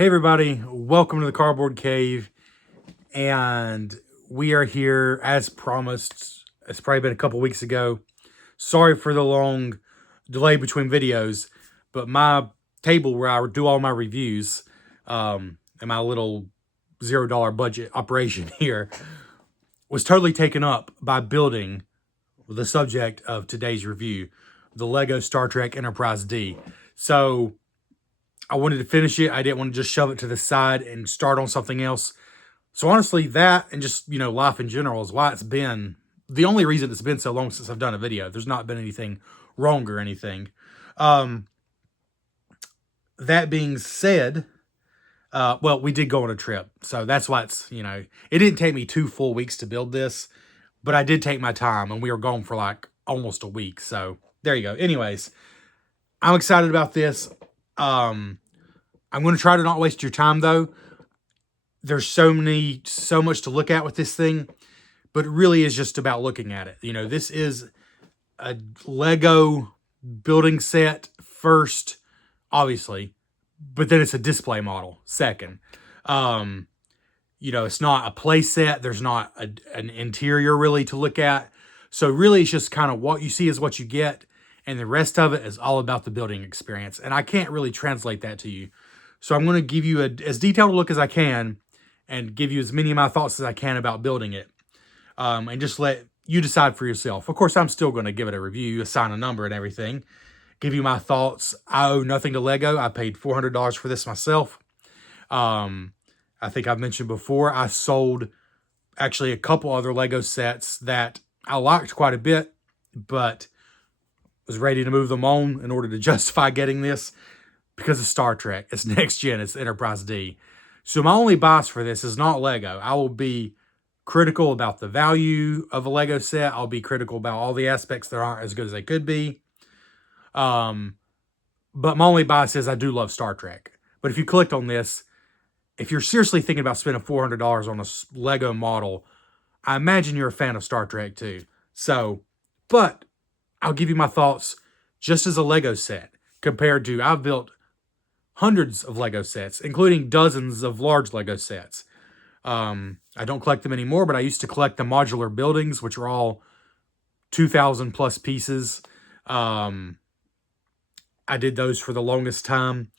Hey everybody, welcome to the Cardboard Cave, and we are here as promised. It's probably been a couple weeks ago. Sorry for the long delay between videos, but my table where I do all my reviews, and my little $0 budget operation here was totally taken up by building the subject of today's review, the Lego Star Trek Enterprise D. So I wanted to finish it. I didn't want to just shove it to the side and start on something else. So honestly, that and just, life in general is why it's been the only reason it's been so long since I've done a video. There's not been anything wrong or anything. That being said, well, we did go on a trip. So that's why it's, it didn't take me 2 full weeks to build this, but I did take my time and we were gone for like almost a week. So there you go. Anyways, I'm excited about this. I'm going to try to not waste your time though. There's so much to look at with this thing, but it really is just about looking at it. This is a Lego building set first, obviously, but then it's a display model second. It's not a play set. There's not an interior really to look at. So really it's just kind of what you see is what you get. And the rest of it is all about the building experience. And I can't really translate that to you. So I'm going to give you as detailed a look as I can and give you as many of my thoughts as I can about building it. And just let you decide for yourself. Of course, I'm still going to give it a review, assign a number and everything. Give you my thoughts. I owe nothing to Lego. I paid $400 for this myself. I think I've mentioned before, I sold actually a couple other Lego sets that I liked quite a bit, but was ready to move them on in order to justify getting this because of Star Trek. It's next gen. It's Enterprise D. So my only bias for this is not Lego. I will be critical about the value of a Lego set. I'll be critical about all the aspects that aren't as good as they could be. But my only bias is I do love Star Trek. But if you clicked on this, if you're seriously thinking about spending $400 on a Lego model, I imagine you're a fan of Star Trek too. So, but I'll give you my thoughts just as a Lego set compared to I've built hundreds of Lego sets, including dozens of large Lego sets. I don't collect them anymore, but I used to collect the modular buildings, which are all 2,000 plus pieces. I did those for the longest time.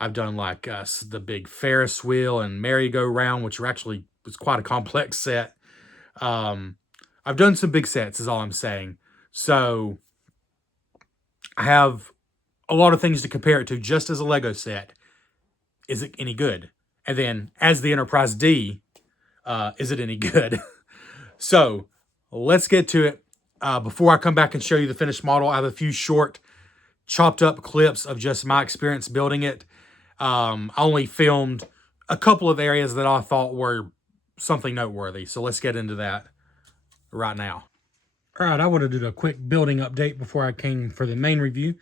I've done like the big Ferris wheel and merry-go-round, which was quite a complex set. I've done some big sets is all I'm saying. So I have a lot of things to compare it to just as a Lego set. Is it any good? And then as the Enterprise D, is it any good? So let's get to it. Before I come back and show you the finished model, I have a few short chopped up clips of just my experience building it. I only filmed a couple of areas that I thought were something noteworthy. So let's get into that right now. All right, I want to do a quick building update before I came for the main review.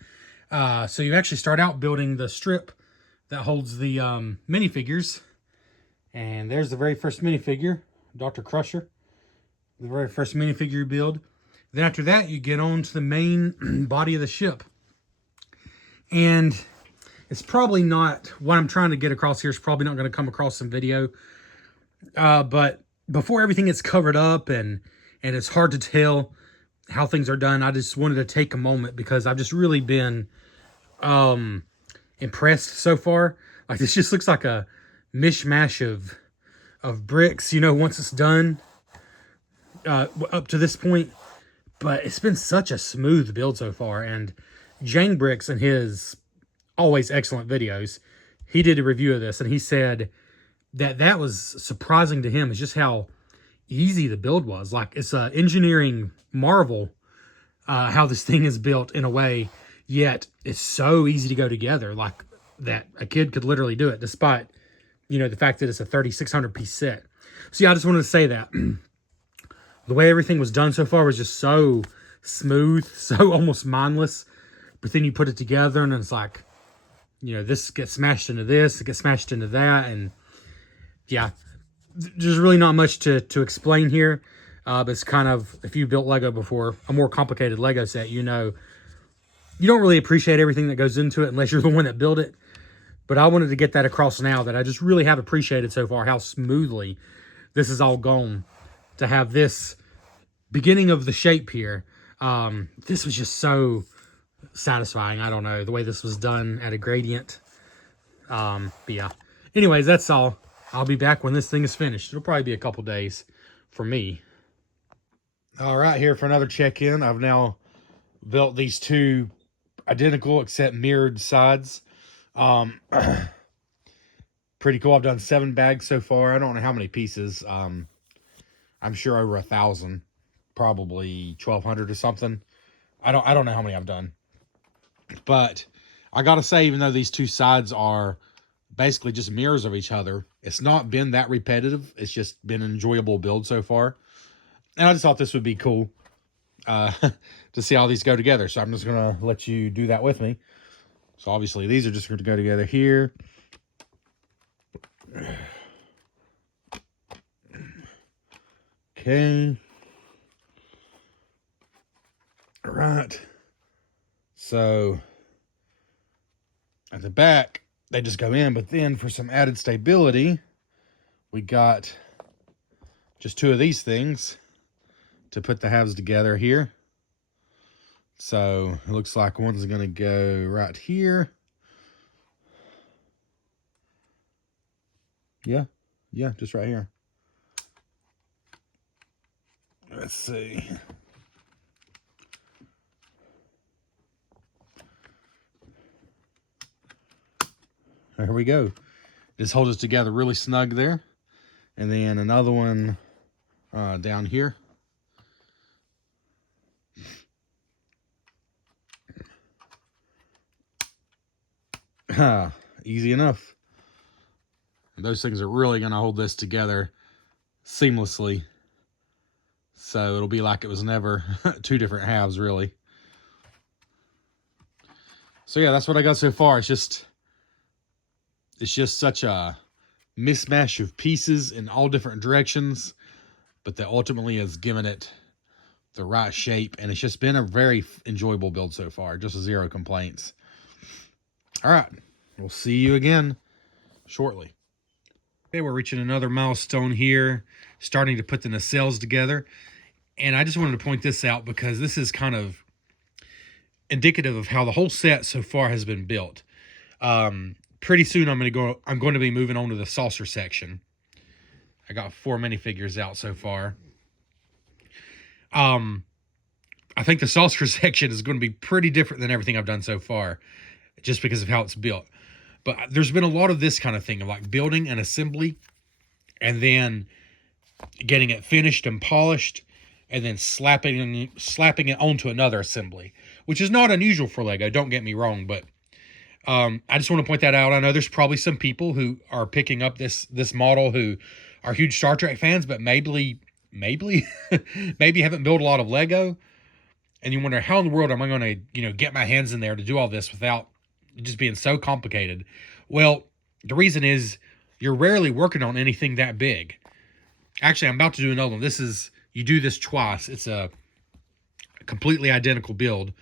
So you actually start out building the strip that holds the minifigures. And there's the very first minifigure, Dr. Crusher. The very first minifigure build. Then after that, you get on to the main body of the ship. And it's probably not, what I'm trying to get across here is probably not going to come across in video. But before everything gets covered up and it's hard to tell how things are done, I just wanted to take a moment because I've just really been impressed so far. Like this just looks like a mishmash of bricks, once it's done up to this point. But it's been such a smooth build so far. And Jane Bricks in his always excellent videos, he did a review of this and he said that was surprising to him. It's just how easy the build was. Like it's an engineering marvel how this thing is built in a way, yet it's so easy to go together. Like that a kid could literally do it despite, the fact that it's a 3,600 piece set. So yeah, I just wanted to say that the way everything was done so far was just so smooth, so almost mindless. But then you put it together and it's like, this gets smashed into this, it gets smashed into that. And yeah, there's really not much to explain here. But it's kind of, if you built Lego before, a more complicated Lego set, you don't really appreciate everything that goes into it unless you're the one that built it. But I wanted to get that across now that I just really have appreciated so far how smoothly this is all gone. To have this beginning of the shape here, this was just so satisfying. I don't know, the way this was done at a gradient. But yeah. Anyways, that's all. I'll be back when this thing is finished. It'll probably be a couple days for me. All right, here for another check-in. I've now built these two identical except mirrored sides. Pretty cool. I've done 7 bags so far. I don't know how many pieces. I'm sure over 1,000, probably 1,200 or something. I don't know how many I've done. But I gotta say, even though these two sides are basically just mirrors of each other, it's not been that repetitive. It's just been an enjoyable build so far. And I just thought this would be cool to see how these go together. So I'm just gonna let you do that with me. So obviously these are just going to go together here. Okay. All right. So at the back, they just go in, but then for some added stability, we got just 2 of these things to put the halves together here. So it looks like one's going to go right here. Yeah, just right here. Let's see. There we go. Just hold it together really snug there. And then another one down here. Easy enough. And those things are really going to hold this together seamlessly. So it'll be like it was never 2 different halves, really. So yeah, that's what I got so far. It's just such a mismatch of pieces in all different directions, but that ultimately has given it the right shape, and it's just been a very enjoyable build so far. Just 0 complaints. All right, we'll see you again shortly. Okay, we're reaching another milestone here, starting to put the nacelles together. And I just wanted to point this out because this is kind of indicative of how the whole set so far has been built. Pretty soon I'm going to be moving on to the saucer section. I got 4 minifigures out so far. I think the saucer section is going to be pretty different than everything I've done so far, just because of how it's built. But there's been a lot of this kind of thing, of like building an assembly and then getting it finished and polished and then slapping it onto another assembly, which is not unusual for Lego, don't get me wrong, but I just want to point that out. I know there's probably some people who are picking up this model who are huge Star Trek fans, but maybe haven't built a lot of Lego, and you wonder, how in the world am I going to, get my hands in there to do all this without just being so complicated? Well, the reason is you're rarely working on anything that big. Actually, I'm about to do another one. You do this twice. It's a completely identical build,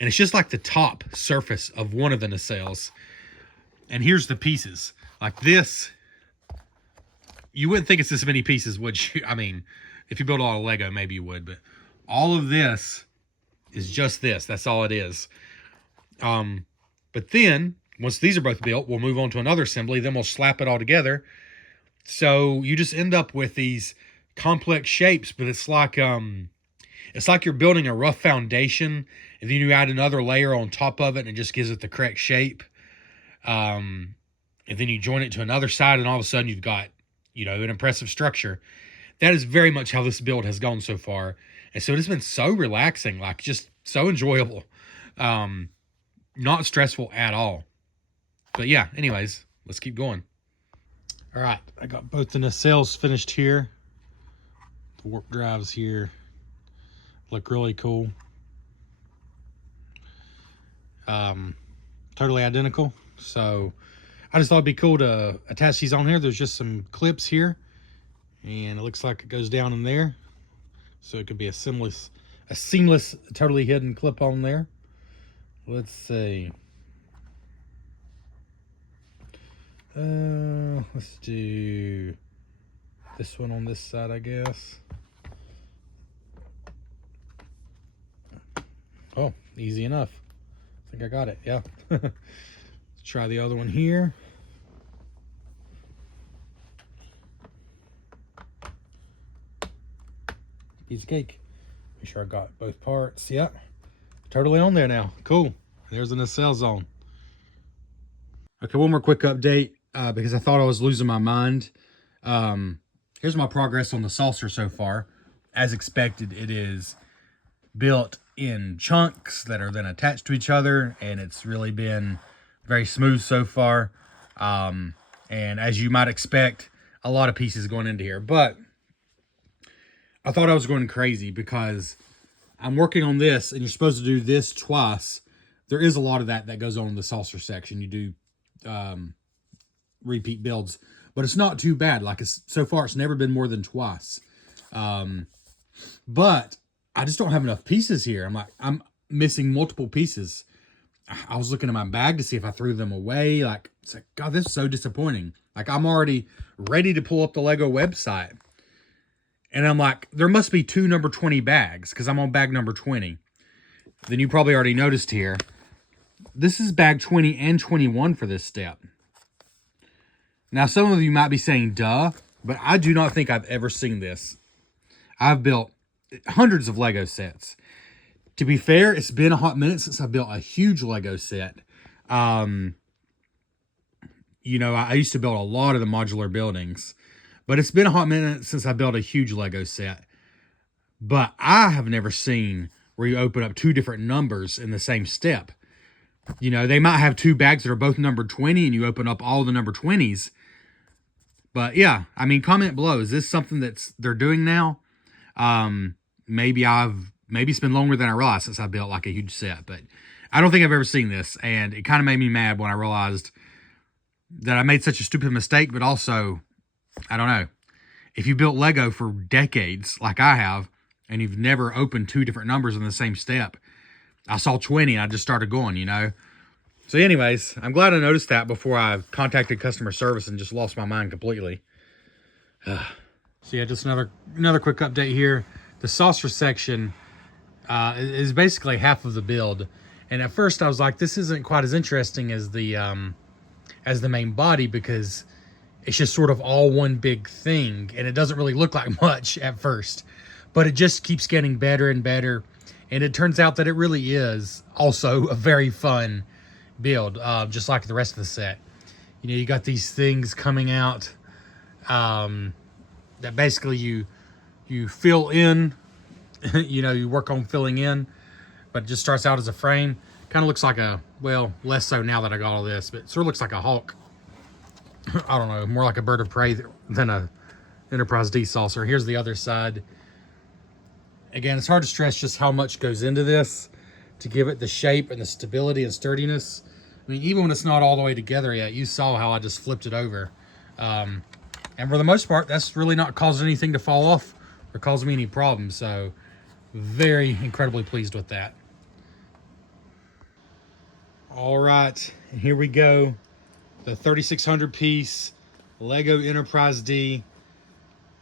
and it's just like the top surface of one of the nacelles. And here's the pieces. Like this, you wouldn't think it's this many pieces, would you? I mean, if you build a lot of Lego, maybe you would, but all of this is just this. That's all it is. But then, once these are both built, we'll move on to another assembly, then we'll slap it all together. So you just end up with these complex shapes, but it's like you're building a rough foundation, and then you add another layer on top of it, and it just gives it the correct shape. And then you join it to another side, and all of a sudden you've got, an impressive structure. That is very much how this build has gone so far. And so it's been so relaxing, like just so enjoyable. Not stressful at all. But yeah, anyways, let's keep going. All right, I got both the nacelles finished here. The warp drives here look really cool. Totally identical. So I just thought it'd be cool to attach these on here. There's just some clips here, and it looks like it goes down in there. So it could be a seamless, totally hidden clip on there. Let's see. Let's do this one on this side, I guess. Oh, easy enough. I think I got it, yeah. Let's try the other one here. Piece of cake. Make sure I got both parts. Yep. Totally on there now. Cool. There's an nacelle zone. Okay, one more quick update because I thought I was losing my mind. Here's my progress on the saucer so far. As expected, it is built in chunks that are then attached to each other, and it's really been very smooth so far. And as you might expect, a lot of pieces going into here. But I thought I was going crazy because I'm working on this, and you're supposed to do this twice. There is a lot of that goes on in the saucer section. You do repeat builds, but it's not too bad. Like, so far, it's never been more than twice. But I just don't have enough pieces here. I'm missing multiple pieces. I was looking at my bag to see if I threw them away. It's like, God, this is so disappointing. Like, I'm already ready to pull up the Lego website. And I'm like, there must be 2 number 20 bags because I'm on bag number 20. Then you probably already noticed here, this is bag 20 and 21 for this step. Now, some of you might be saying, duh, but I do not think I've ever seen this. I've built hundreds of Lego sets. To be fair, it's been a hot minute since I built a huge Lego set. You know, I used to build a lot of the modular buildings, but it's been a hot minute since I built a huge Lego set. But I have never seen where you open up 2 different numbers in the same step. You know, they might have 2 bags that are both numbered 20 and you open up all the number 20s. But yeah, I mean, comment below. Is this something they're doing now? Maybe it's been longer than I realized since I built like a huge set, but I don't think I've ever seen this. And it kind of made me mad when I realized that I made such a stupid mistake, but also, I don't know. If you built Lego for decades, like I have, and you've never opened 2 different numbers in the same step, I saw 20 and I just started going, you know. So anyways, I'm glad I noticed that before I contacted customer service and just lost my mind completely. So yeah, just another quick update here. The saucer section is basically half of the build. And at first I was like, this isn't quite as interesting as the main body because it's just sort of all one big thing. And it doesn't really look like much at first. But it just keeps getting better and better. And it turns out that it really is also a very fun build, just like the rest of the set. You know, you got these things coming out that basically you fill in. You know, you work on filling in, but it just starts out as a frame. Kind of looks like well, less so now that I got all this, but it sort of looks like a hawk. I don't know, more like a bird of prey than a Enterprise D saucer. Here's the other side. Again, it's hard to stress just how much goes into this to give it the shape and the stability and sturdiness. I mean, even when it's not all the way together yet, you saw how I just flipped it over. And for the most part, that's really not causing anything to fall off or cause me any problems. So very incredibly pleased with that. All right, and here we go. The 3,600 piece Lego Enterprise D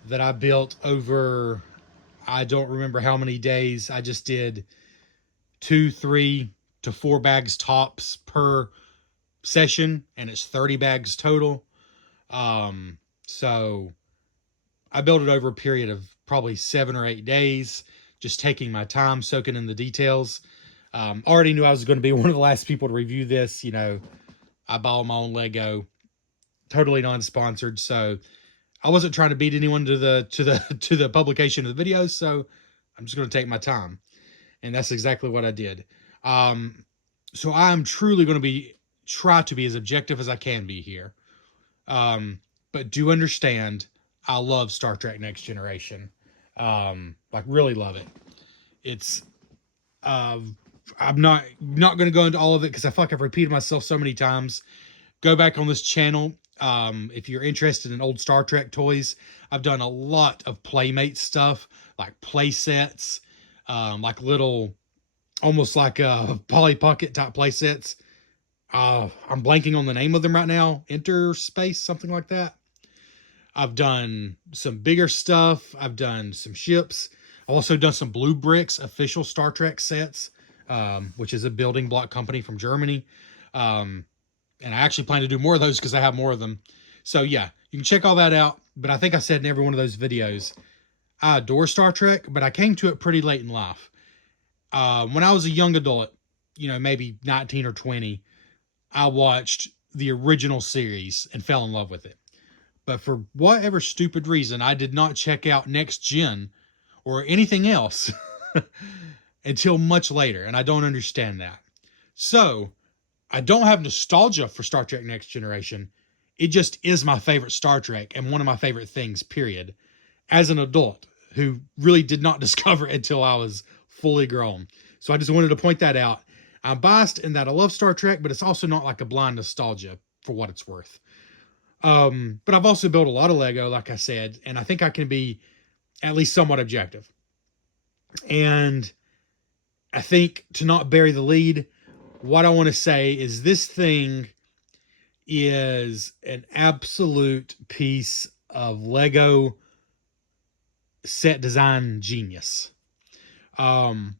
that I built over, I don't remember how many days. I just did 2, 3 to 4 bags tops per session, and it's 30 bags total. So I built it over a period of probably 7 or 8 days, just taking my time, soaking in the details. Already knew I was going to be one of the last people to review this. You know, I buy all my own Lego, totally non-sponsored, so I wasn't trying to beat anyone to the publication of the videos, so I'm just going to take my time. And that's exactly what I did. So I'm truly going to try to be as objective as I can be here. But do understand, I love Star Trek Next Generation. Like, really love it. It's, I'm not going to go into all of it because I feel like I've repeated myself so many times. Go back on this channel. If you're interested in old Star Trek toys, I've done a lot of Playmates stuff, like play sets, like little, almost like Polly Pocket type play sets. I'm blanking on the name of them right now. Interspace, something like that. I've done some bigger stuff. I've done some ships. I've also done some Blue Bricks official Star Trek sets, which is a building block company from Germany. Um, and I actually plan to do more of those because I have more of them. So yeah, you can check all that out. But I think I said in every one of those videos, I adore Star Trek, but I came to it pretty late in life. When I was a young adult, maybe 19 or 20, I watched the original series and fell in love with it. But for whatever stupid reason, I did not check out Next Gen or anything else until much later, and I don't understand that. So, I don't have nostalgia for Star Trek Next Generation. It just is my favorite Star Trek and one of my favorite things, period, as an adult who really did not discover it until I was fully grown. So I just wanted to point that out. I'm biased in that I love Star Trek, but it's also not like a blind nostalgia for what it's worth. But I've also built a lot of Lego, like I said, and I think I can be at least somewhat objective. And I think, to not bury the lead, what I want to say is this thing is an absolute piece of Lego set design genius. And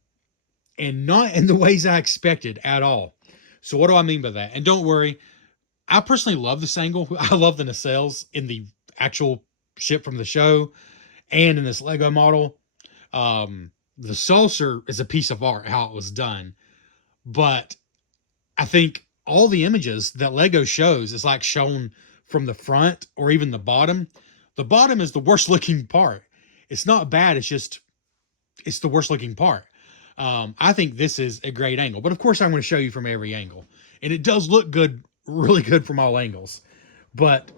not in the ways I expected at all. So what do I mean by that? And don't worry, I personally love this angle. I love the nacelles in the actual ship from the show and in this Lego model. The saucer is a piece of art, how it was done. But I think all the images that Lego shows is like shown from the front or even the bottom. The bottom is the worst looking part. It's not bad. It's the worst looking part. I think this is a great angle, but of course I'm going to show you from every angle, and it does look good, really good from all angles, but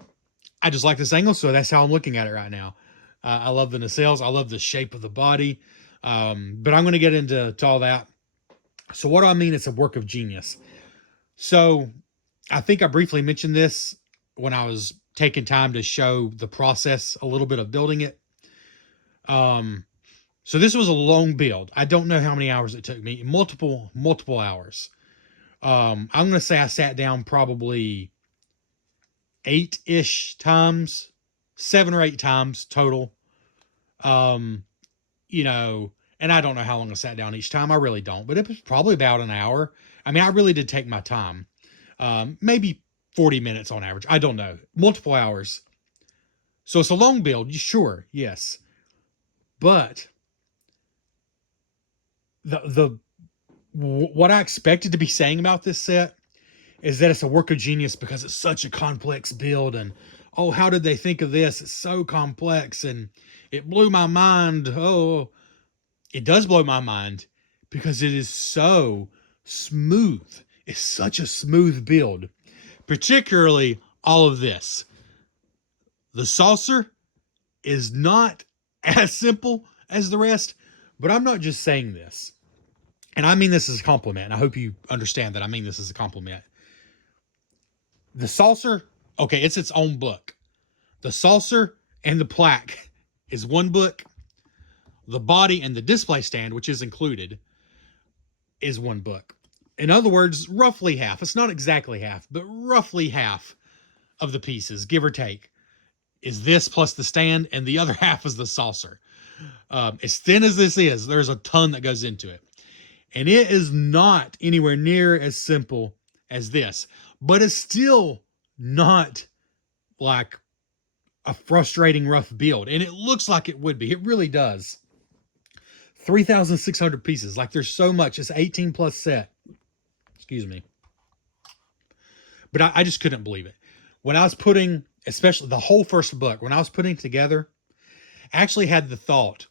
I just like this angle. So that's how I'm looking at it right now. I love the nacelles. I love the shape of the body. But I'm going to get into all that. So what do I mean? It's a work of genius. So I think I briefly mentioned this when I was taking time to show the process, a little bit of building it. So this was a long build. I don't know how many hours it took me. Multiple hours. I'm going to say I sat down probably 8-ish times, 7 or 8 times total. And I don't know how long I sat down each time. I really don't, but it was probably about an hour. I mean, I really did take my time. Maybe 40 minutes on average. I don't know. Multiple hours. So it's a long build. Sure. Yes. But what I expected to be saying about this set is that it's a work of genius because it's such a complex build, and oh, how did they think of this? It's so complex, and it blew my mind. Oh, it does blow my mind because it is so smooth. It's such a smooth build, particularly all of this. The saucer is not as simple as the rest, but I'm not just saying this. And I mean this as a compliment. I hope you understand that I mean this as a compliment. The saucer, okay, it's its own book. The saucer and the plaque is one book. The body and the display stand, which is included, is one book. In other words, roughly half. It's not exactly half, but roughly half of the pieces, give or take, is this plus the stand, and the other half is the saucer. As thin as this is, there's a ton that goes into it. And it is not anywhere near as simple as this, but it's still not like a frustrating, rough build. And it looks like it would be. It really does. 3,600 pieces. Like, there's so much. It's 18 plus set. Excuse me. But I just couldn't believe it. When I was putting, especially the whole first book, when I was putting together, I actually had the thought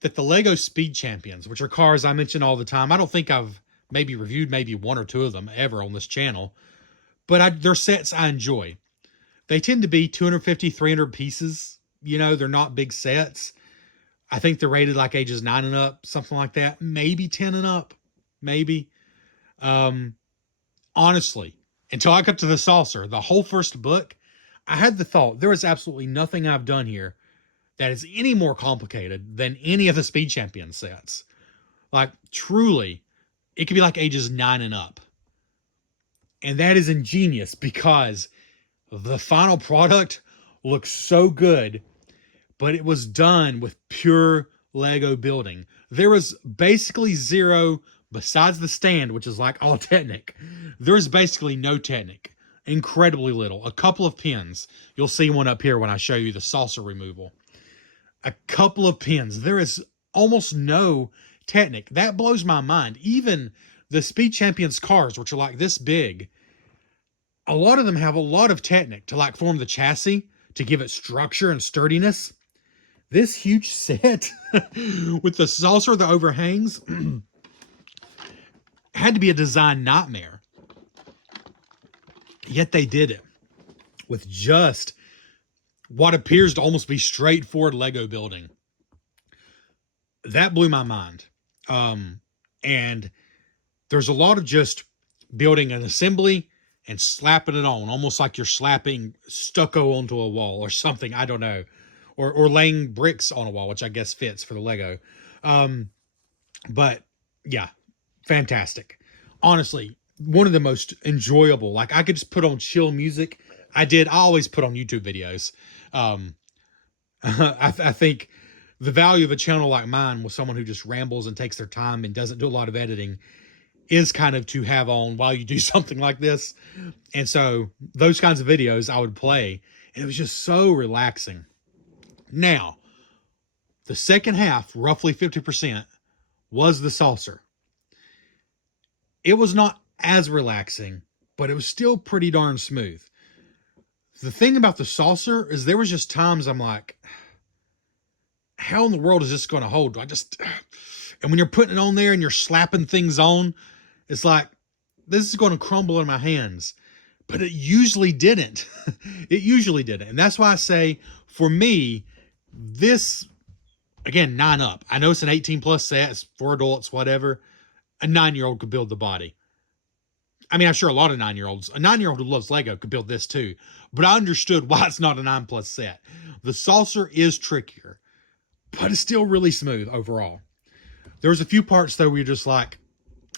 that the Lego Speed Champions, which are cars I mention all the time, I don't think I've maybe reviewed maybe 1 or 2 of them ever on this channel, but they're sets I enjoy. They tend to be 250, 300 pieces. They're not big sets. I think they're rated like ages 9 and up, something like that. Maybe 10 and up. Maybe. Honestly, until I got to the saucer, the whole first book, I had the thought, there is absolutely nothing I've done here that is any more complicated than any of the Speed Champion sets. Like, truly, it could be like ages 9 and up. And that is ingenious because the final product looks so good, but it was done with pure Lego building. There was basically zero, besides the stand, which is like all Technic. There's basically no Technic. Incredibly little. A couple of pins. You'll see one up here when I show you the saucer removal. A couple of pins. There is almost no Technic. That blows my mind. Even the Speed Champions cars, which are like this big, a lot of them have a lot of Technic to like form the chassis, to give it structure and sturdiness. This huge set with the saucer that overhangs had to be a design nightmare. Yet they did it with just what appears to almost be straightforward Lego building. That blew my mind. And there's a lot of just building an assembly and slapping it on, almost like you're slapping stucco onto a wall or something. I don't know. Or laying bricks on a wall, which I guess fits for the Lego. But yeah, fantastic. Honestly, one of the most enjoyable. Like, I could just put on chill music. I always put on YouTube videos. I think the value of a channel like mine with someone who just rambles and takes their time and doesn't do a lot of editing is kind of to have on while you do something like this. And so those kinds of videos I would play, and it was just so relaxing. Now, the second half, roughly 50%, was the saucer. It was not as relaxing, but it was still pretty darn smooth. The thing about the saucer is there was just times I'm like, how in the world is this going to hold? And when you're putting it on there and you're slapping things on, it's like, this is going to crumble in my hands. But it usually didn't. It usually didn't. And that's why I say, for me, this, again, 9 up. I know it's an 18 plus set. It's for adults, whatever. A 9-year-old could build the body. I mean, I'm sure a lot of 9-year-olds, a 9-year-old who loves Lego could build this too. But I understood why it's not a 9 plus set. The saucer is trickier, but it's still really smooth overall. There was a few parts though where you're just like,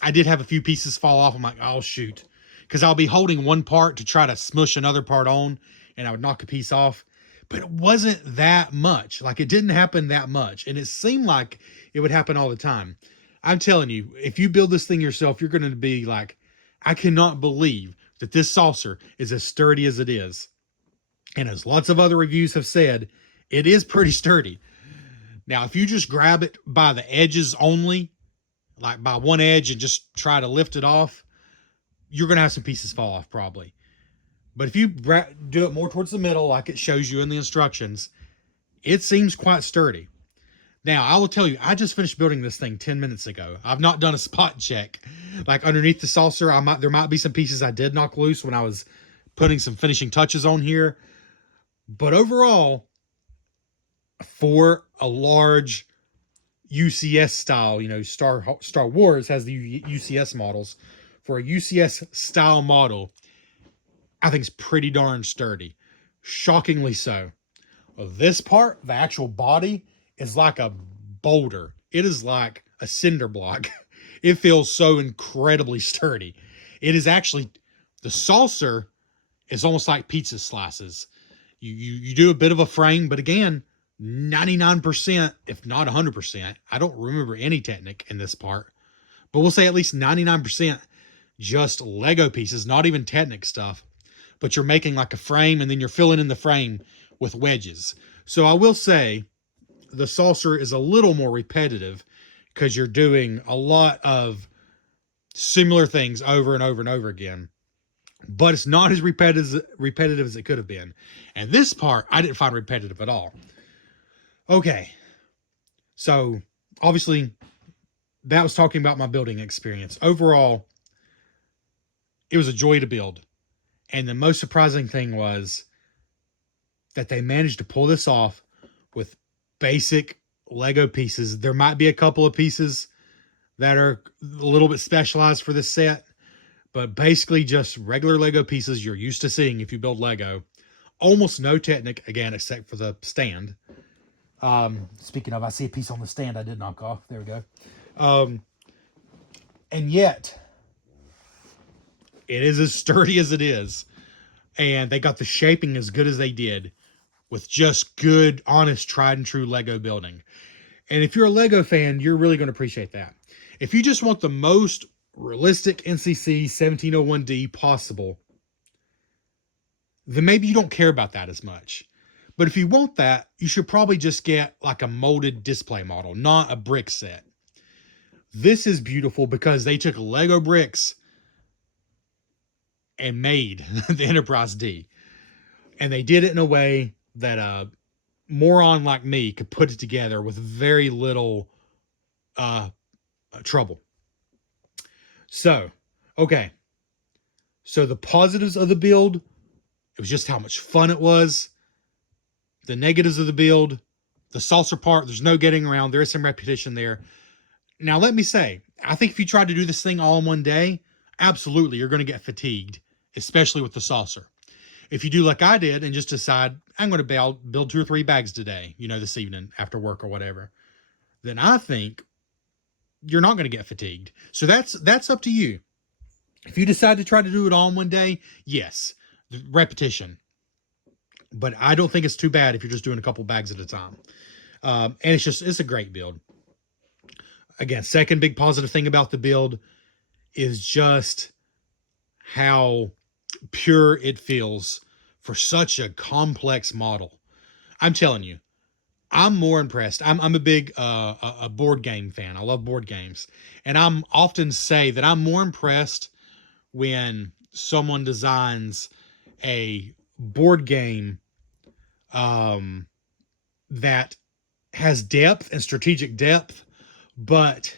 I did have a few pieces fall off. I'm like, oh shoot. Because I'll be holding one part to try to smush another part on, and I would knock a piece off. But it wasn't that much. Like, it didn't happen that much. And it seemed like it would happen all the time. I'm telling you, if you build this thing yourself, you're going to be like, I cannot believe that this saucer is as sturdy as it is. And as lots of other reviews have said, it is pretty sturdy. Now, if you just grab it by the edges only, like by one edge, and just try to lift it off, you're going to have some pieces fall off probably. But if you do it more towards the middle, like it shows you in the instructions, it seems quite sturdy. Now, I will tell you, I just finished building this thing 10 minutes ago. I've not done a spot check. Like, underneath the saucer, there might be some pieces I did knock loose when I was putting some finishing touches on here. But overall, for a large UCS style, you know, Star Wars has the UCS models. For a UCS style model, I think it's pretty darn sturdy. Shockingly so. This part, the actual body, is like a boulder. It is like a cinder block. It feels so incredibly sturdy. It is actually, the saucer is almost like pizza slices. You do a bit of a frame, but again, 99%, if not 100%, I don't remember any Technic in this part, but we'll say at least 99% just Lego pieces, not even Technic stuff, but you're making like a frame and then you're filling in the frame with wedges. So I will say the saucer is a little more repetitive because you're doing a lot of similar things over and over and over again, but it's not as repetitive as it could have been. And this part, I didn't find repetitive at all. Okay. So obviously that was talking about my building experience. Overall, it was a joy to build. And the most surprising thing was that they managed to pull this off with basic Lego pieces. There might be a couple of pieces that are a little bit specialized for this set, but basically just regular Lego pieces you're used to seeing if you build Lego. Almost no Technic, again, except for the stand. Speaking of, I see a piece on the stand I did knock off. There we go. And yet, It is as sturdy as it is. And they got the shaping as good as they did with just good, honest, tried and true Lego building. And if you're a Lego fan, you're really going to appreciate that. If you just want the most realistic NCC 1701D possible, then maybe you don't care about that as much. But if you want that, you should probably just get like a molded display model, not a brick set. This is beautiful because they took Lego bricks and made the Enterprise D. And they did it in a way that a moron like me could put it together with very little trouble. So, okay. So the positives of the build, it was just how much fun it was. The negatives of the build, the saucer part, there's no getting around. There is some repetition there. Now, let me say, I think if you tried to do this thing all in one day, absolutely, you're going to get fatigued, especially with the saucer. If you do like I did and just decide, I'm going to build 2 or 3 bags today, this evening after work or whatever, then I think you're not going to get fatigued. So that's up to you. If you decide to try to do it all in one day, yes, repetition. But I don't think it's too bad if you're just doing a couple bags at a time. And it's a great build. Again, second big positive thing about the build is just how pure it feels for such a complex model. I'm telling you, I'm more impressed. I'm a big a board game fan. I love board games. And I'm often say that I'm more impressed when someone designs a board game that has depth and strategic depth, but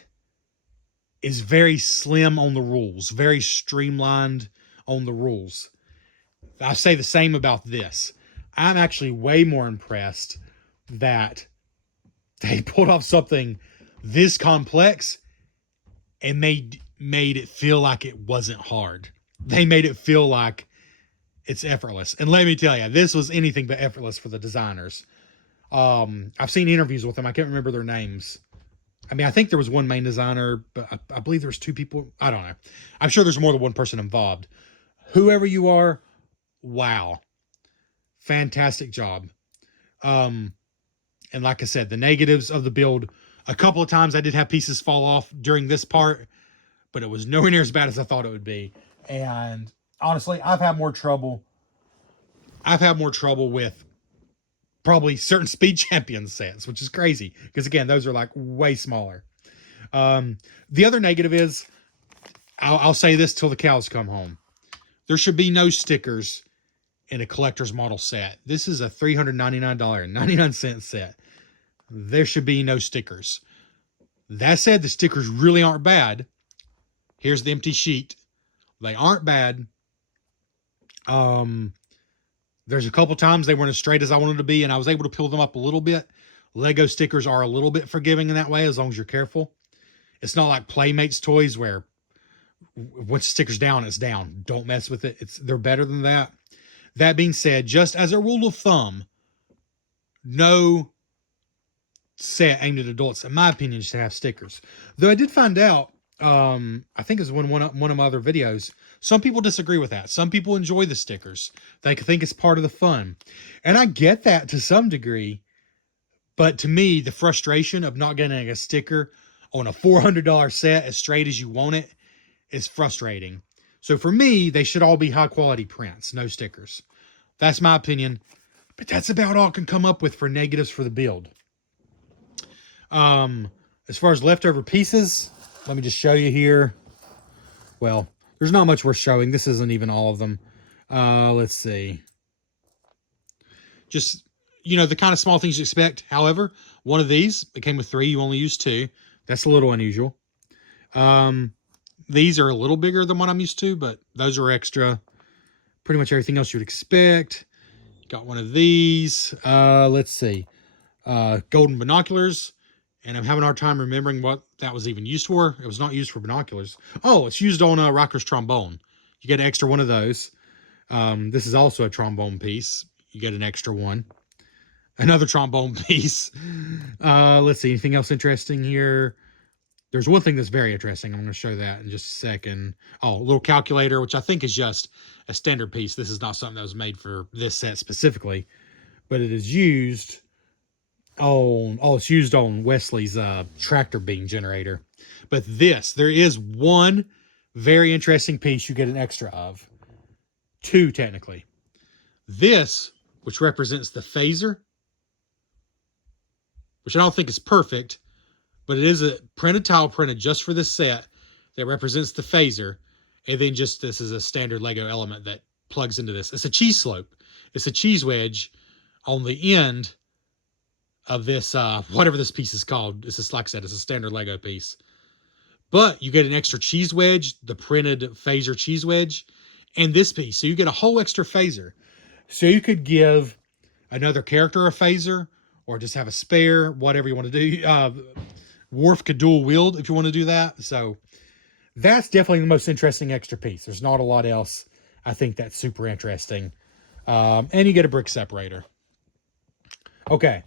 is very slim on the rules, very streamlined on the rules. I say the same about this. I'm actually way more impressed that they pulled off something this complex and made it feel like it wasn't hard. They made it feel like it's effortless. And let me tell you, this was anything but effortless for the designers. I've seen interviews with them. I can't remember their names. I mean, I think there was one main designer, but I believe there was 2 people. I don't know. I'm sure there's more than one person involved. Whoever you are, wow. Fantastic job. And like I said, the negatives of the build, a couple of times I did have pieces fall off during this part, but it was nowhere near as bad as I thought it would be. And honestly, I've had more trouble with probably certain Speed Champion sets, which is crazy because again, those are like way smaller. The other negative is, I'll say this till the cows come home. There should be no stickers in a collector's model set. This is a $399.99 set. There should be no stickers. That said, the stickers really aren't bad. Here's the empty sheet. They aren't bad. There's a couple times they weren't as straight as I wanted to be, and I was able to peel them up a little bit. Lego stickers are a little bit forgiving in that way, as long as you're careful. It's not like Playmates toys where once the sticker's down, it's down. Don't mess with it. They're better than that. That being said, just as a rule of thumb, no set aimed at adults, in my opinion, should have stickers. Though I did find out, I think it was one of my other videos, some people disagree with that. Some people enjoy the stickers. They think it's part of the fun. And I get that to some degree. But to me, the frustration of not getting a sticker on a $400 set as straight as you want it is frustrating. So for me, they should all be high quality prints, no stickers. That's my opinion. But that's about all I can come up with for negatives for the build. As far as leftover pieces, let me just show you here. Well, there's not much worth showing. This isn't even all of them. Let's see. Just, the kind of small things you expect. However, one of these, it came with 3. You only used 2. That's a little unusual. These are a little bigger than what I'm used to, but those are extra. Pretty much everything else you would expect. Got one of these. Let's see. Golden binoculars. And I'm having a hard time remembering what that was even used for. It was not used for binoculars. Oh, it's used on Rocker's trombone. You get an extra one of those. This is also a trombone piece. You get an extra one. Another trombone piece. Let's see. Anything else interesting here? There's one thing that's very interesting. I'm going to show that in just a second. Oh, a little calculator, which I think is just a standard piece. This is not something that was made for this set specifically, but it is used on, oh, it's used on Wesley's tractor beam generator. But there is one very interesting piece you get an extra of. Two, technically. This, which represents the phaser, which I don't think is perfect, but it is a printed tile printed just for this set that represents the phaser. And then just this is a standard Lego element that plugs into this. It's a cheese slope. It's a cheese wedge on the end of this, whatever this piece is called. This is, like I said, it's a standard Lego piece. But you get an extra cheese wedge, the printed phaser cheese wedge, and this piece. So you get a whole extra phaser. So you could give another character a phaser, or just have a spare, whatever you want to do. Worf could dual wield if you want to do that. So that's definitely the most interesting extra piece. There's not a lot else. I think that's super interesting. And you get a brick separator. Okay.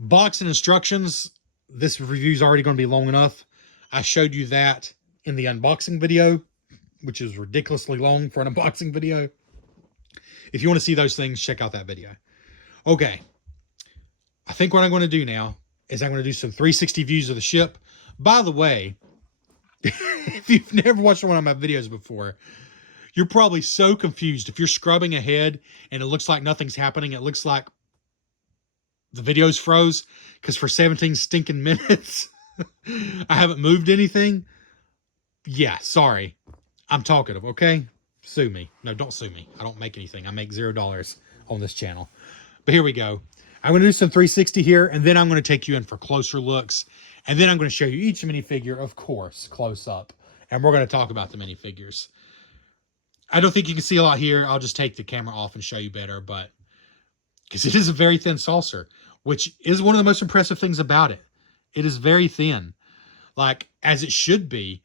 Box and instructions. This review is already going to be long enough. I showed you that in the unboxing video, which is ridiculously long for an unboxing video. If you want to see those things, check out that video. Okay. I think what I'm going to do now is I'm going to do some 360 views of the ship. By the way, if you've never watched one of my videos before, you're probably so confused. If you're scrubbing ahead and it looks like nothing's happening, it looks like the video's froze, because for 17 stinking minutes, I haven't moved anything. Yeah, sorry. I'm talkative, okay? Sue me. No, don't sue me. I don't make anything. I make $0 on this channel. But here we go. I'm going to do some 360 here, and then I'm going to take you in for closer looks. And then I'm going to show you each minifigure, of course, close up. And we're going to talk about the minifigures. I don't think you can see a lot here. I'll just take the camera off and show you better, but because it is a very thin saucer, which is one of the most impressive things about it. It is very thin, like as it should be,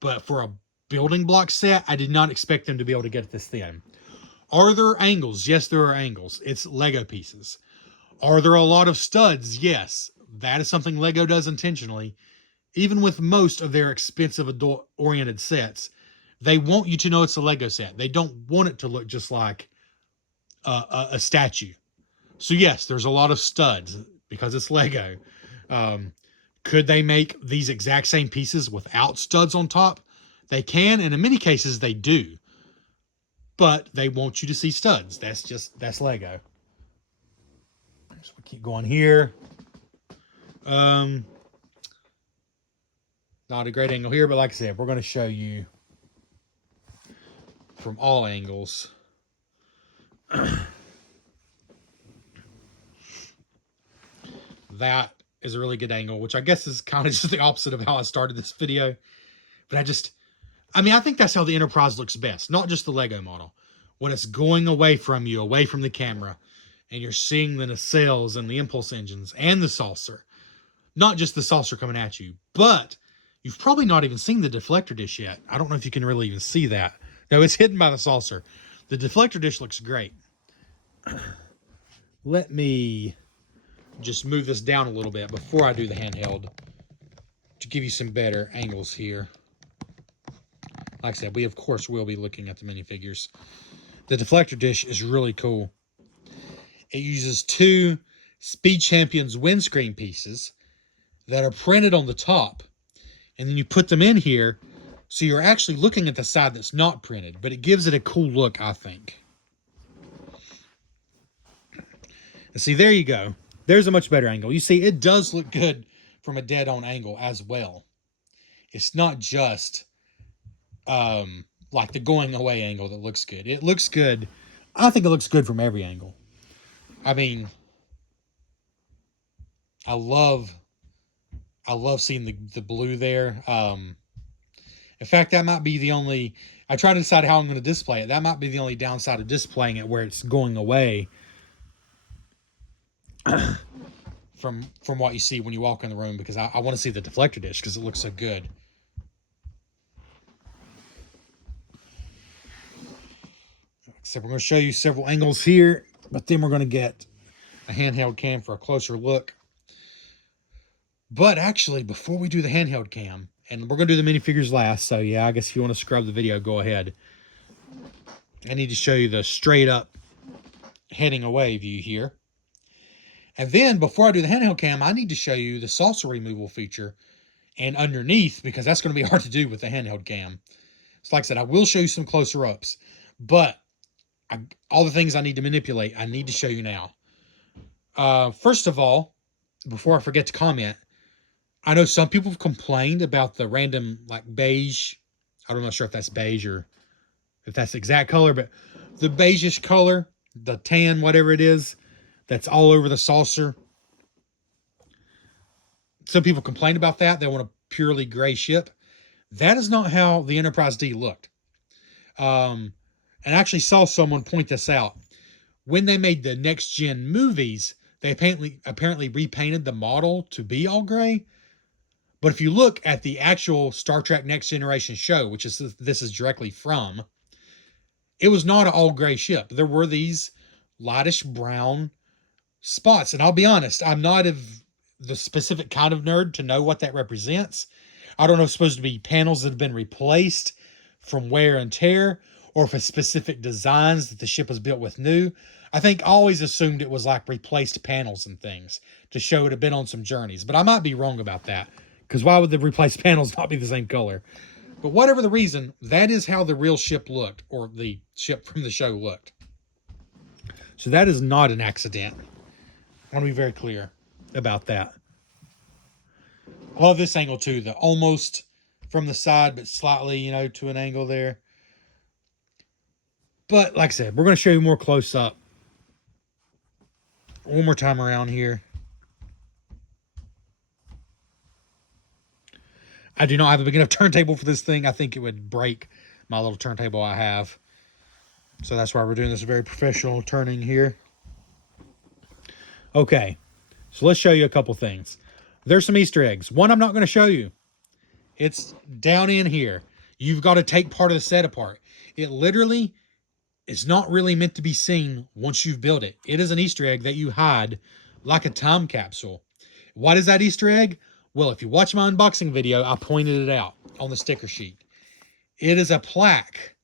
but for a building block set, I did not expect them to be able to get it this thin. Are there angles? Yes, there are angles. It's Lego pieces. Are there a lot of studs? Yes. That is something Lego does intentionally. Even with most of their expensive adult-oriented sets, they want you to know it's a Lego set. They don't want it to look just like a statue. So yes, there's a lot of studs because it's Lego. Could they make these exact same pieces without studs on top? They can, and in many cases they do. But they want you to see studs. That's Lego. So we keep going here. Not a great angle here, but like I said, we're going to show you from all angles. That is a really good angle, which I guess is kind of just the opposite of how I started this video. But I think that's how the Enterprise looks best. Not just the Lego model. When it's going away from you, away from the camera, and you're seeing the nacelles and the impulse engines and the saucer. Not just the saucer coming at you, but you've probably not even seen the deflector dish yet. I don't know if you can really even see that. No, it's hidden by the saucer. The deflector dish looks great. Let me just move this down a little bit before I do the handheld to give you some better angles here. Like I said, we of course will be looking at the minifigures. The deflector dish is really cool. It uses two Speed Champions windscreen pieces that are printed on the top, and then you put them in here so you're actually looking at the side that's not printed, but it gives it a cool look, I think. And see, there you go. There's a much better angle. You see, it does look good from a dead-on angle as well. It's not just like the going away angle that looks good. It looks good. I think it looks good from every angle. I mean, I love seeing the blue there. In fact, that might be the only, I try to decide how I'm going to display it. That might be the only downside of displaying it where it's going away from what you see when you walk in the room, because I want to see the deflector dish because it looks so good. So we're going to show you several angles here, but then we're going to get a handheld cam for a closer look. But actually, before we do the handheld cam, and we're going to do the minifigures last, so yeah, I guess if you want to scrub the video, go ahead. I need to show you the straight up heading away view here. And then before I do the handheld cam, I need to show you the salsa removal feature and underneath, because that's going to be hard to do with the handheld cam. So like I said, I will show you some closer ups, but all the things I need to manipulate, I need to show you now. First of all, before I forget to comment, I know some people have complained about the random like beige. I'm not sure if that's beige or if that's the exact color, but the beigeish color, the tan, whatever it is, that's all over the saucer. Some people complain about that. They want a purely gray ship. That is not how the Enterprise D looked. And I actually saw someone point this out. When they made the next gen movies, they apparently repainted the model to be all gray. But if you look at the actual Star Trek Next Generation show, which is this is directly from, it was not an all gray ship. There were these lightish brown spots. And I'll be honest, I'm not the specific kind of nerd to know what that represents. I don't know if it's supposed to be panels that have been replaced from wear and tear, or if it's specific designs that the ship was built with new. I think I always assumed it was like replaced panels and things to show it had been on some journeys, but I might be wrong about that, because why would the replaced panels not be the same color? But whatever the reason, that is how the real ship looked, or the ship from the show looked. So that is not an accident. I want to be very clear about that. I love this angle too, the almost from the side, but slightly, to an angle there. But like I said, we're going to show you more close up. One more time around here. I do not have a big enough turntable for this thing. I think it would break my little turntable I have. So that's why we're doing this very professional turning here. Okay, so let's show you a couple things. There's some Easter eggs. One I'm not going to show you. It's down in here. You've got to take part of the set apart. It literally is not really meant to be seen once you've built it. It is an Easter egg that you hide like a time capsule. What is that Easter egg? Well, if you watch my unboxing video, I pointed it out on the sticker sheet. It is a plaque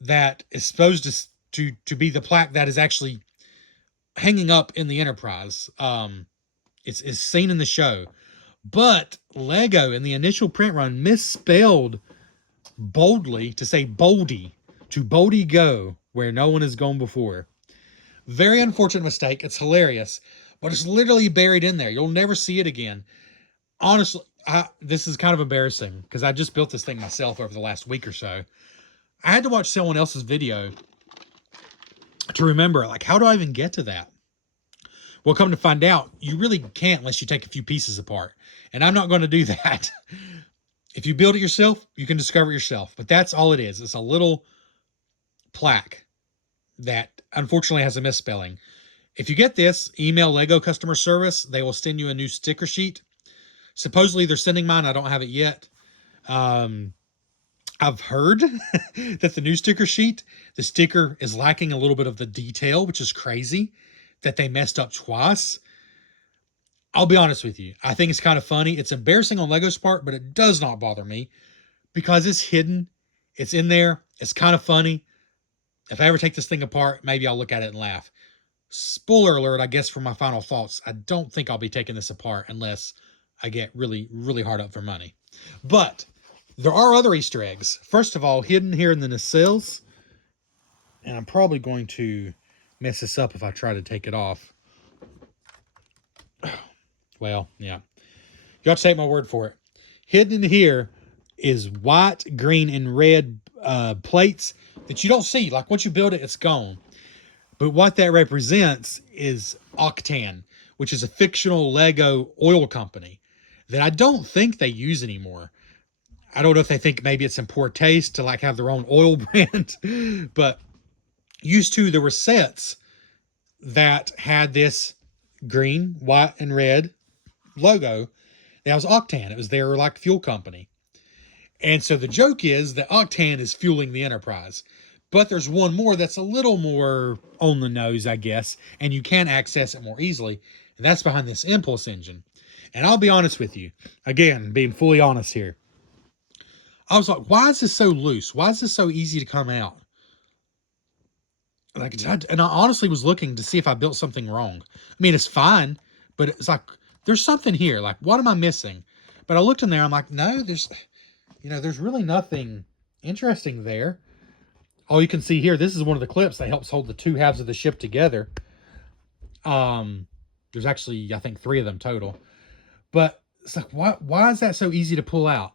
that is supposed to be the plaque that is actually hanging up in the Enterprise. It's seen in the show. But Lego in the initial print run misspelled boldly to say boldy, to boldy go where no one has gone before. Very unfortunate mistake. It's hilarious, but it's literally buried in there. You'll never see it again. Honestly, this is kind of embarrassing because I just built this thing myself over the last week or so. I had to watch someone else's video to remember, like, how do I even get to that? Well, come to find out, you really can't unless you take a few pieces apart. And I'm not going to do that. If you build it yourself, you can discover it yourself. But that's all it is. It's a little plaque that unfortunately has a misspelling. If you get this, email Lego customer service. They will send you a new sticker sheet. Supposedly they're sending mine. I don't have it yet. I've heard that the new sticker sheet, the sticker is lacking a little bit of the detail, which is crazy that they messed up twice. I'll be honest with you. I think it's kind of funny. It's embarrassing on Lego's part, but it does not bother me because it's hidden. It's in there. It's kind of funny. If I ever take this thing apart, maybe I'll look at it and laugh. Spoiler alert, I guess, for my final thoughts. I don't think I'll be taking this apart unless I get really, really hard up for money. But there are other Easter eggs. First of all, hidden here in the nacelles. And I'm probably going to mess this up if I try to take it off. Well, yeah. You have to take my word for it. Hidden in here is white, green, and red plates that you don't see. Like, once you build it, it's gone. But what that represents is Octan, which is a fictional Lego oil company that I don't think they use anymore. I don't know if they think maybe it's in poor taste to like have their own oil brand, but used to, there were sets that had this green, white, and red logo. That was Octan. It was their like fuel company. And so the joke is that Octan is fueling the Enterprise. But there's one more that's a little more on the nose, I guess, and you can access it more easily. And that's behind this impulse engine. And I'll be honest with you, again, being fully honest here. I was like, why is this so loose? Why is this so easy to come out? Like, and I honestly was looking to see if I built something wrong. I mean, it's fine, but it's like, there's something here. Like, what am I missing? But I looked in there, I'm like, no, there's really nothing interesting there. All you can see here, this is one of the clips that helps hold the two halves of the ship together. There's actually, I think, 3 of them total. But it's like, why is that so easy to pull out?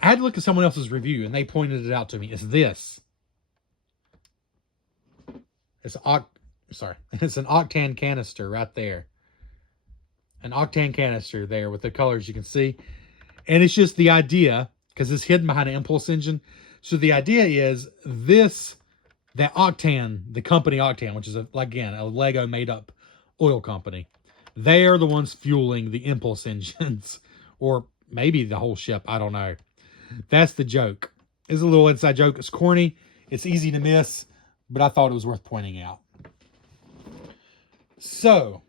I had to look at someone else's review, and they pointed it out to me. It's this. It's it's an octane canister right there. An octane canister there with the colors you can see. And it's just the idea, because it's hidden behind an impulse engine. So the idea is that Octane, the company Octane, which is, again, a Lego made-up oil company, they are the ones fueling the impulse engines. Or maybe the whole ship, I don't know. That's the joke. It's a little inside joke. It's corny. It's easy to miss, but I thought it was worth pointing out. So,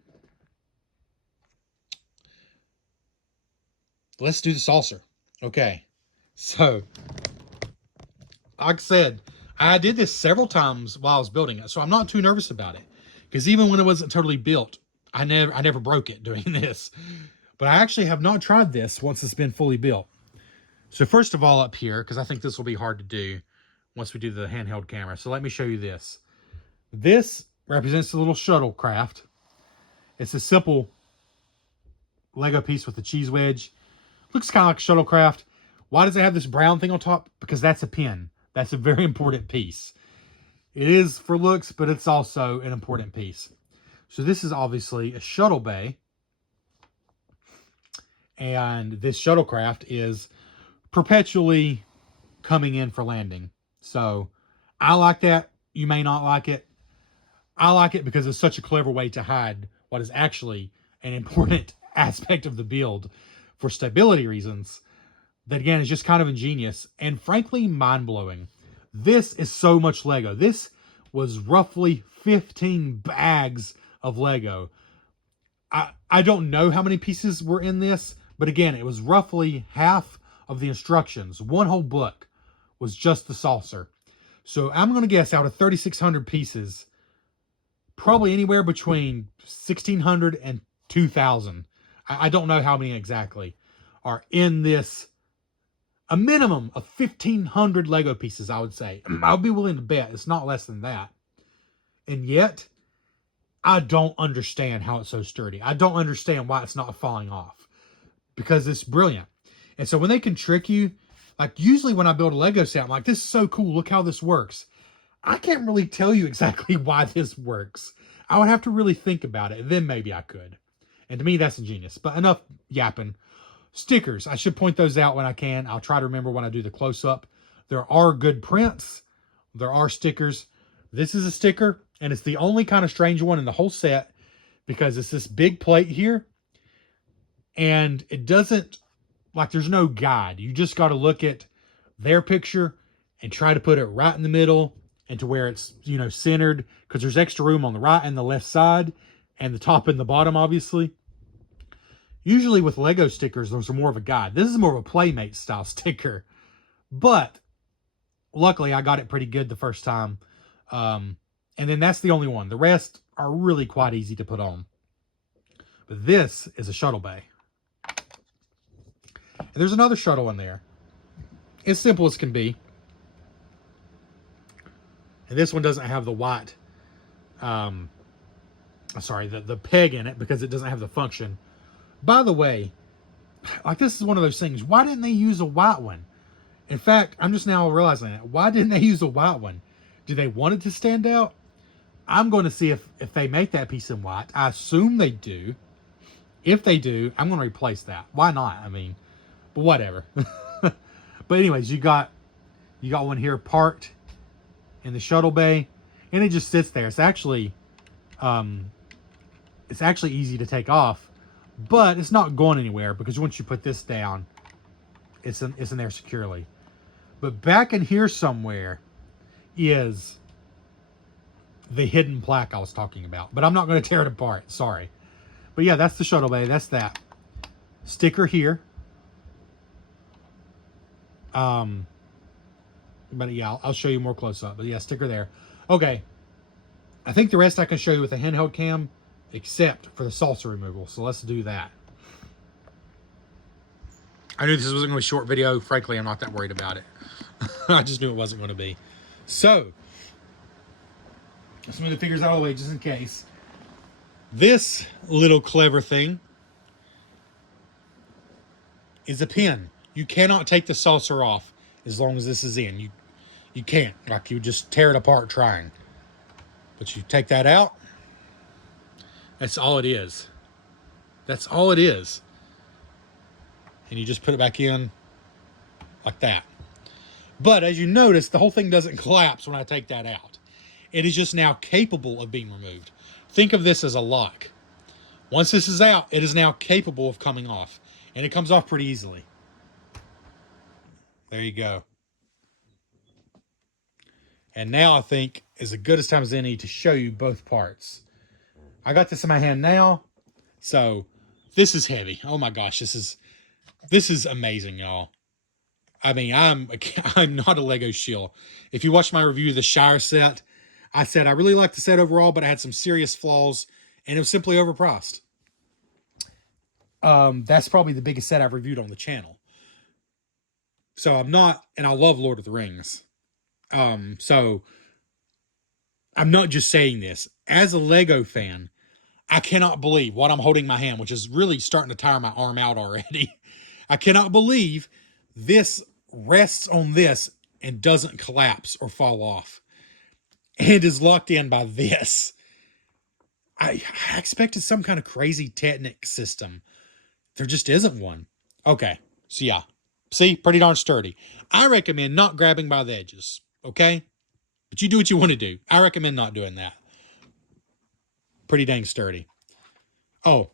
let's do the saucer. Okay. So, like I said, I did this several times while I was building it, so I'm not too nervous about it. Because even when it wasn't totally built, I never broke it doing this. But I actually have not tried this once it's been fully built. So first of all, up here, because I think this will be hard to do once we do the handheld camera. So let me show you this. This represents the little shuttlecraft. It's a simple Lego piece with a cheese wedge. Looks kind of like a shuttlecraft. Why does it have this brown thing on top? Because that's a pin. That's a very important piece. It is for looks, but it's also an important piece. So this is obviously a shuttle bay. And this shuttlecraft is perpetually coming in for landing. So I like that. You may not like it. I like it because it's such a clever way to hide what is actually an important aspect of the build for stability reasons. That, again, is just kind of ingenious and frankly mind-blowing. This is so much Lego. This was roughly 15 bags of Lego. I don't know how many pieces were in this, but again, it was roughly half of the instructions. One whole book was just the saucer. So I'm going to guess out of 3,600 pieces, probably anywhere between 1,600 and 2,000. I don't know how many exactly are in this. A minimum of 1,500 Lego pieces, I would say. I'll be willing to bet it's not less than that. And yet, I don't understand how it's so sturdy. I don't understand why it's not falling off. Because it's brilliant. And so when they can trick you, like usually when I build a Lego set, I'm like, this is so cool. Look how this works. I can't really tell you exactly why this works. I would have to really think about it. Then maybe I could. And to me, that's ingenious. But enough yapping. Stickers. I should point those out when I can. I'll try to remember when I do the close-up. There are good prints. There are stickers. This is a sticker. And it's the only kind of strange one in the whole set. Because it's this big plate here. And it doesn't, like, there's no guide. You just got to look at their picture and try to put it right in the middle and to where it's, centered. Because there's extra room on the right and the left side. And the top and the bottom, obviously. Usually with Lego stickers, those are more of a guide. This is more of a Playmates style sticker. But, luckily, I got it pretty good the first time. And then that's the only one. The rest are really quite easy to put on. But this is a shuttle bay. And there's another shuttle in there. As simple as can be. And this one doesn't have the white, the peg in it because it doesn't have the function. By the way, like this is one of those things. Why didn't they use a white one? In fact, I'm just now realizing that. Why didn't they use a white one? Do they want it to stand out? I'm going to see if they make that piece in white. I assume they do. If they do, I'm going to replace that. Why not? I mean, but whatever. But anyways, you got one here parked in the shuttle bay, and it just sits there. It's actually easy to take off, but it's not going anywhere because once you put this down, it's in there securely. But back in here somewhere is the hidden plaque I was talking about. But I'm not going to tear it apart. Sorry. But yeah, that's the shuttle bay. That's that. Sticker here. But yeah, I'll show you more close up. But yeah, sticker there. Okay. I think the rest I can show you with a handheld cam, except for the salsa removal. So let's do that. I knew this wasn't going to be a short video. Frankly, I'm not that worried about it. I just knew it wasn't going to be. So, let's move the figures out of the way just in case. This little clever thing is a pin. You cannot take the saucer off as long as this is in. You can't. Like, you just tear it apart trying. But you take that out. That's all it is. That's all it is. And you just put it back in like that. But as you notice, the whole thing doesn't collapse when I take that out. It is just now capable of being removed. Think of this as a lock. Once this is out, it is now capable of coming off. And it comes off pretty easily. There you go. And now I think is as good as time as any to show you both parts. I got this in my hand now. So this is heavy. Oh my gosh, this is amazing, y'all. I mean, I'm not a Lego shill. If you watch my review of the Shire set, I said I really liked the set overall, but I had some serious flaws, and it was simply overpriced. That's probably the biggest set I've reviewed on the channel. So I'm not, and I love Lord of the Rings. So I'm not just saying this. As a Lego fan, I cannot believe what I'm holding in my hand, which is really starting to tire my arm out already. I cannot believe this rests on this and doesn't collapse or fall off. And is locked in by this. I expected some kind of crazy Technic system. There just isn't one. Okay, so yeah. See, pretty darn sturdy. I recommend not grabbing by the edges, okay? But you do what you want to do. I recommend not doing that. Pretty dang sturdy. Oh,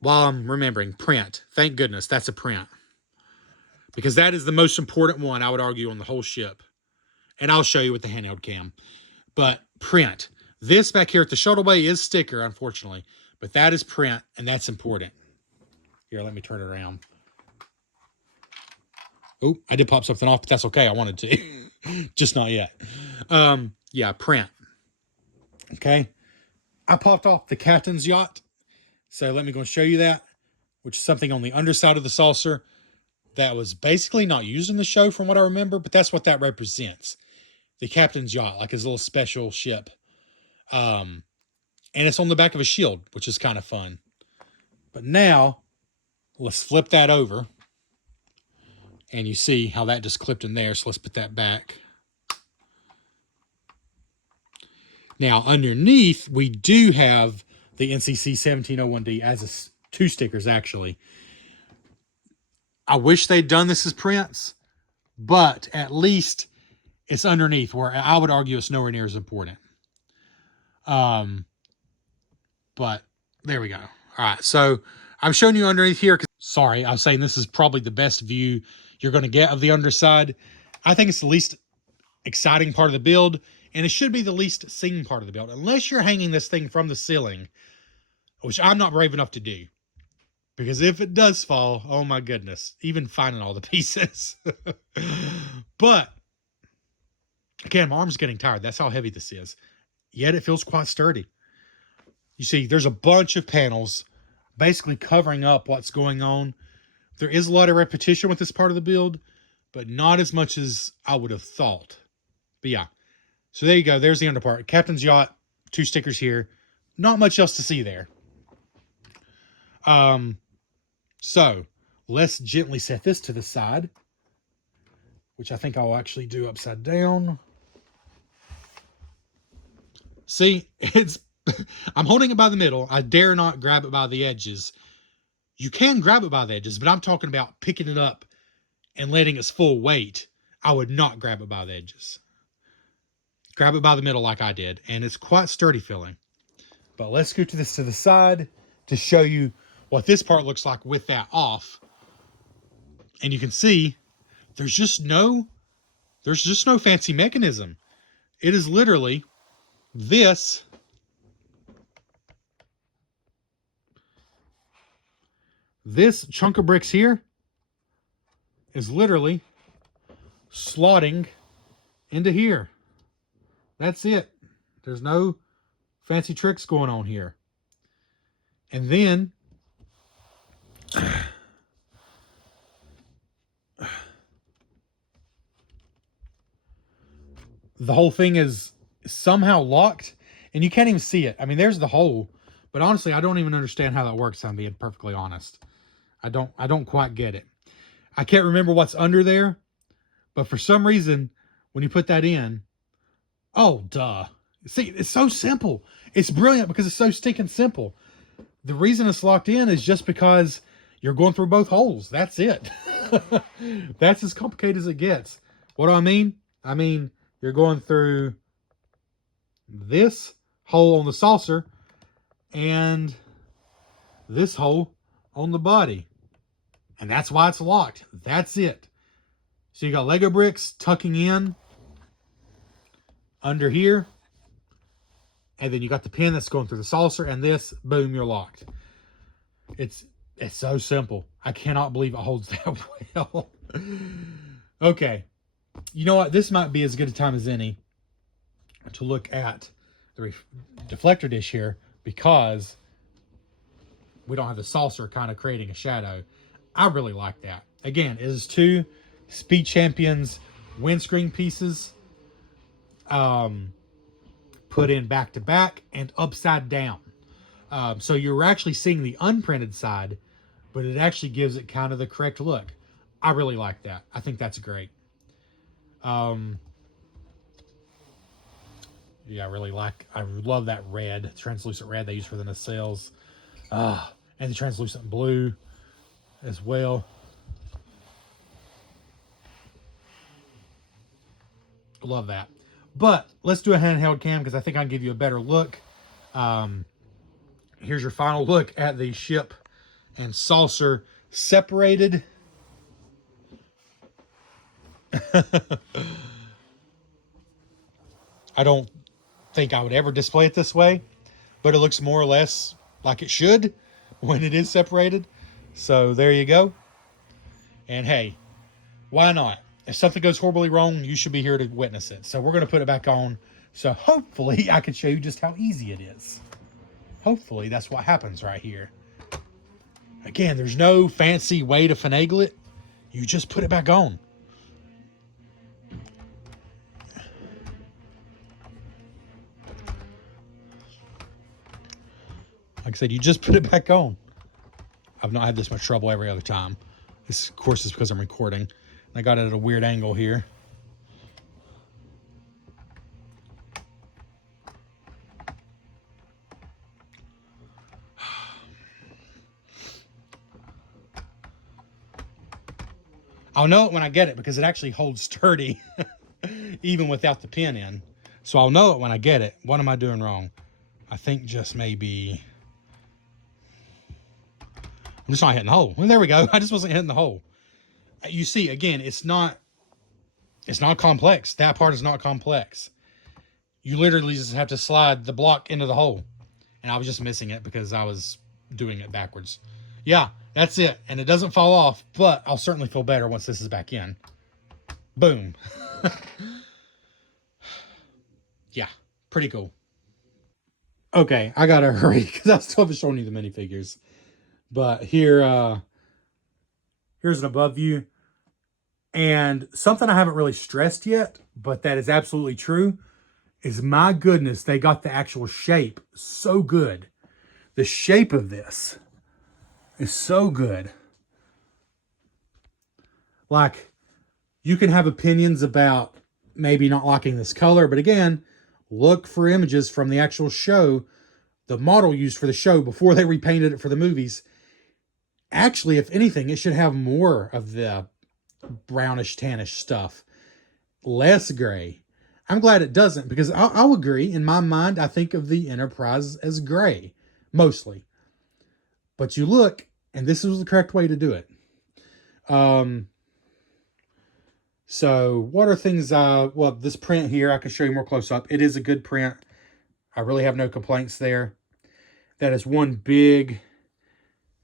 while I'm remembering, print. Thank goodness that's a print. Because that is the most important one, I would argue, on the whole ship. And I'll show you with the handheld cam. But print. This back here at the shuttle bay is sticker, unfortunately. But that is print, and that's important. Here, let me turn it around. Oh, I did pop something off, but that's okay. I wanted to. Just not yet. Yeah, print. Okay. I popped off the captain's yacht. So let me go and show you that, which is something on the underside of the saucer that was basically not used in the show from what I remember, but that's what that represents. The captain's yacht, like his little special ship. And it's on the back of a shield, which is kind of fun. But now, let's flip that over. And you see how that just clipped in there, so let's put that back. Now, underneath, we do have the NCC 1701D as two stickers, actually. I wish they'd done this as prints, but at least it's underneath, where I would argue it's nowhere near as important. But there we go. All right, so I'm showing you underneath here. Sorry, I was saying this is probably the best view you're going to get of the underside. I think it's the least exciting part of the build, and it should be the least seen part of the build, unless you're hanging this thing from the ceiling, which I'm not brave enough to do. Because if it does fall, oh my goodness, even finding all the pieces. But, again, my arm's getting tired. That's how heavy this is. Yet it feels quite sturdy. You see, there's a bunch of panels basically covering up what's going on. There is a lot of repetition with this part of the build, but not as much as I would have thought. But yeah, so there you go. There's the under part. Captain's yacht, two stickers here. Not much else to see there. So let's gently set this to the side, which I think I'll actually do upside down. See, I'm holding it by the middle. I dare not grab it by the edges. You can grab it by the edges, but I'm talking about picking it up and letting its full weight. I would not grab it by the edges. Grab it by the middle like I did, and it's quite sturdy feeling. But let's scoot this to the side to show you what this part looks like with that off. And you can see there's just no fancy mechanism. It is literally this This chunk of bricks here is literally slotting into here. That's it. There's no fancy tricks going on here. And then the whole thing is somehow locked, and you can't even see it. I mean, there's the hole, but honestly, I don't even understand how that works, if I'm being perfectly honest. I don't quite get it. I can't remember what's under there, but for some reason, when you put that in, oh, duh. See, it's so simple. It's brilliant because it's so stinking simple. The reason it's locked in is just because you're going through both holes. That's it. That's as complicated as it gets. What do I mean? I mean, you're going through this hole on the saucer and this hole on the body. And that's why it's locked. That's it. So you got Lego bricks tucking in under here. And then you got the pin that's going through the saucer, and this, boom, you're locked. It's so simple. I cannot believe it holds that well. Okay. You know what? This might be as good a time as any to look at the deflector dish here, because we don't have the saucer kind of creating a shadow. I really like that. Again, it is 2 Speed Champions windscreen pieces. Put in back to back and upside down. So you're actually seeing the unprinted side, but it actually gives it kind of the correct look. I really like that. I think that's great. Yeah, I love that red, translucent red they use for the nacelles. And the translucent blue as well. Love that. But let's do a handheld cam because I think I can give you a better look. Here's your final look at the ship and saucer separated. I don't think I would ever display it this way, but it looks more or less like it should when it is separated. So there you go. And hey, why not? If something goes horribly wrong, you should be here to witness it. So we're going to put it back on. So hopefully I can show you just how easy it is. Hopefully that's what happens right here. Again, there's no fancy way to finagle it. You just put it back on. Like I said, you just put it back on. I've not had this much trouble every other time. This, of course, is because I'm recording. I got it at a weird angle here. I'll know it when I get it because it actually holds sturdy even without the pin in. So I'll know it when I get it. What am I doing wrong? I think just maybe... I'm just not hitting the hole. Well, there we go. I just wasn't hitting the hole. You see, again, it's not complex. That part is not complex. You literally just have to slide the block into the hole. And I was just missing it because I was doing it backwards. Yeah, that's it. And it doesn't fall off, but I'll certainly feel better once this is back in. Boom. Yeah, pretty cool. Okay, I gotta hurry because I still haven't shown you the minifigures. But here, here's an above view. And something I haven't really stressed yet, but that is absolutely true, is my goodness, they got the actual shape so good. The shape of this is so good. Like, you can have opinions about maybe not liking this color, but again, look for images from the actual show, the model used for the show before they repainted it for the movies. Actually, if anything, it should have more of the brownish tannish stuff, less gray. I'm glad it doesn't, because I'll agree, in my mind I think of the Enterprise as gray mostly, but you look and this was the correct way to do it. So what are things well, this print here I can show you more close up. It is a good print. I really have no complaints there. That is one big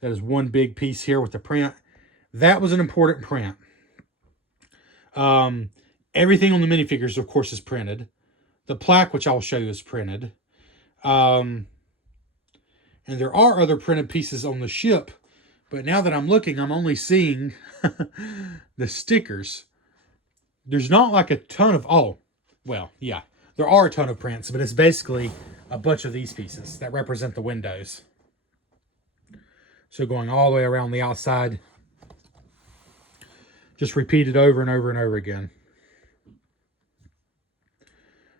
That is one big piece here with the print. That was an important print. Everything on the minifigures, of course, is printed. The plaque, which I'll show you, is printed. And there are other printed pieces on the ship. But now that I'm looking, I'm only seeing the stickers. There's not like a ton of... Oh, well, yeah. There are a ton of prints, but it's basically a bunch of these pieces that represent the windows. So going all the way around the outside. Just repeated over and over and over again.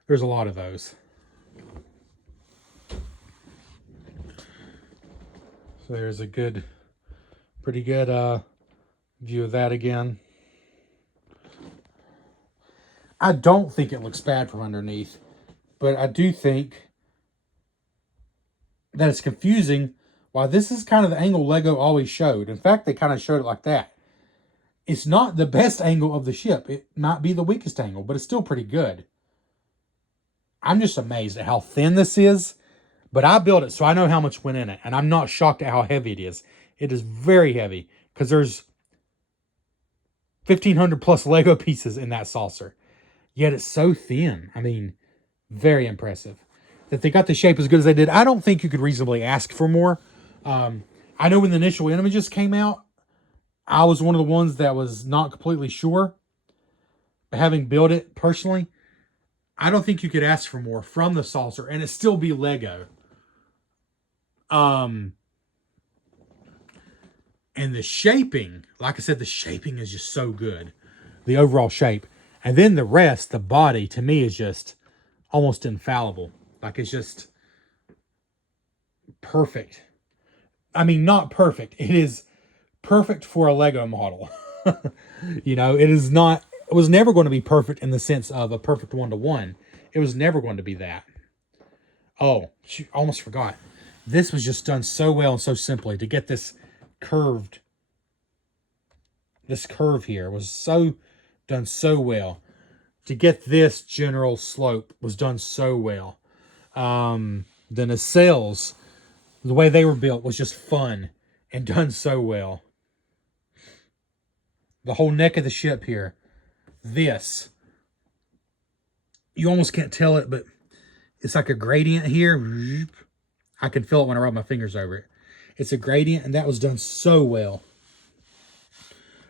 There's a lot of those. So there's a good, pretty good view of that again. I don't think it looks bad from underneath, but I do think that it's confusing why this is kind of the angle Lego always showed. In fact, they kind of showed it like that. It's not the best angle of the ship. It might be the weakest angle, but it's still pretty good. I'm just amazed at how thin this is, but I built it so I know how much went in it, and I'm not shocked at how heavy it is. It is very heavy because there's 1,500 plus Lego pieces in that saucer, yet it's so thin. I mean, very impressive that they got the shape as good as they did. I don't think you could reasonably ask for more. I know when the initial images came out, I was one of the ones that was not completely sure. But having built it personally, I don't think you could ask for more from the saucer and it still be Lego. And the shaping, like I said, the shaping is just so good. The overall shape. And then the rest, the body, to me is just almost infallible. Like it's just perfect. I mean, not perfect. It is perfect for a Lego model. You know, it is not, it was never going to be perfect in the sense of a perfect one-to-one. It was never going to be that. Oh, shoot, almost forgot. This was just done so well and so simply to get this curve here was so done so well. To get this general slope was done so well. The nacelles, the way they were built was just fun and done so well. The whole neck of the ship here. This. You almost can't tell it, but it's like a gradient here. I can feel it when I rub my fingers over it. It's a gradient, and that was done so well.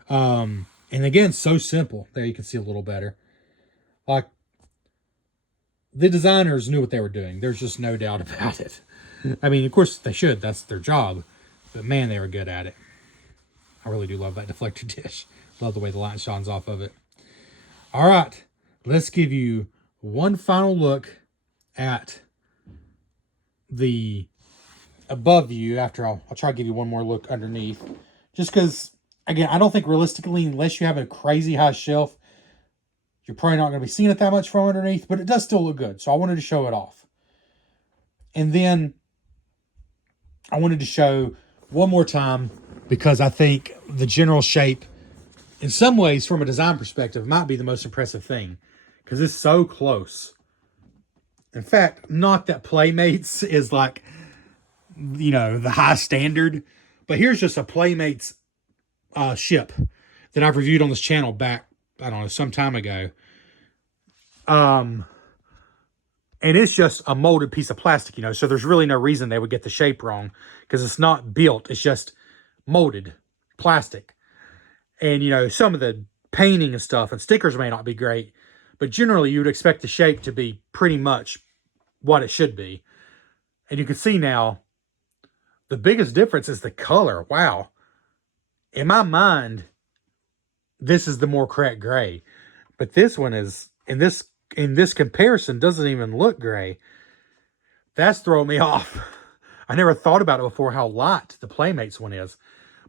And again, so simple. There you can see a little better. Like, the designers knew what they were doing. There's just no doubt about it. I mean, of course, they should. That's their job. But man, they were good at it. I really do love that deflector dish. Love the way the light shines off of it. All right. Let's give you one final look at the above view. After I'll try to give you one more look underneath. Just because, again, I don't think realistically, unless you have a crazy high shelf, you're probably not going to be seeing it that much from underneath. But it does still look good. So I wanted to show it off. And then I wanted to show one more time because I think the general shape, in some ways, from a design perspective, might be the most impressive thing. Because it's so close. In fact, not that Playmates is like, you know, the high standard. But here's just a Playmates ship that I've reviewed on this channel back, I don't know, some time ago. And it's just a molded piece of plastic, you know. So there's really no reason they would get the shape wrong. Because it's not built. It's just molded plastic. And, you know, some of the painting and stuff and stickers may not be great. But generally, you would expect the shape to be pretty much what it should be. And you can see now, the biggest difference is the color. Wow. In my mind, this is the more correct gray. But this one is, in this comparison, doesn't even look gray. That's throwing me off. I never thought about it before, how light the Playmates one is.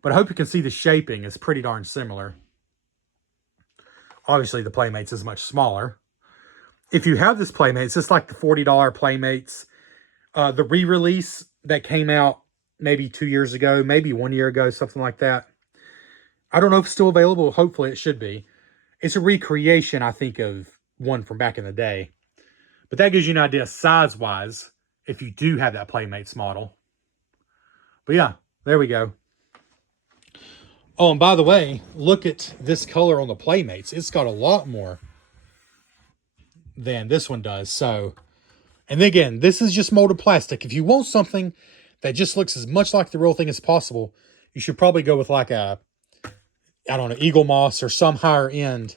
But I hope you can see the shaping is pretty darn similar. Obviously, the Playmates is much smaller. If you have this Playmates, it's like the $40 Playmates. The re-release that came out maybe 2 years ago, maybe 1 year ago, something like that. I don't know if it's still available. Hopefully, it should be. It's a recreation, I think, of one from back in the day. But that gives you an idea size-wise if you do have that Playmates model. But yeah, there we go. Oh, and by the way, look at this color on the Playmates. It's got a lot more than this one does. So, and again, this is just molded plastic. If you want something that just looks as much like the real thing as possible, you should probably go with like a, I don't know, Eagle Moss or some higher end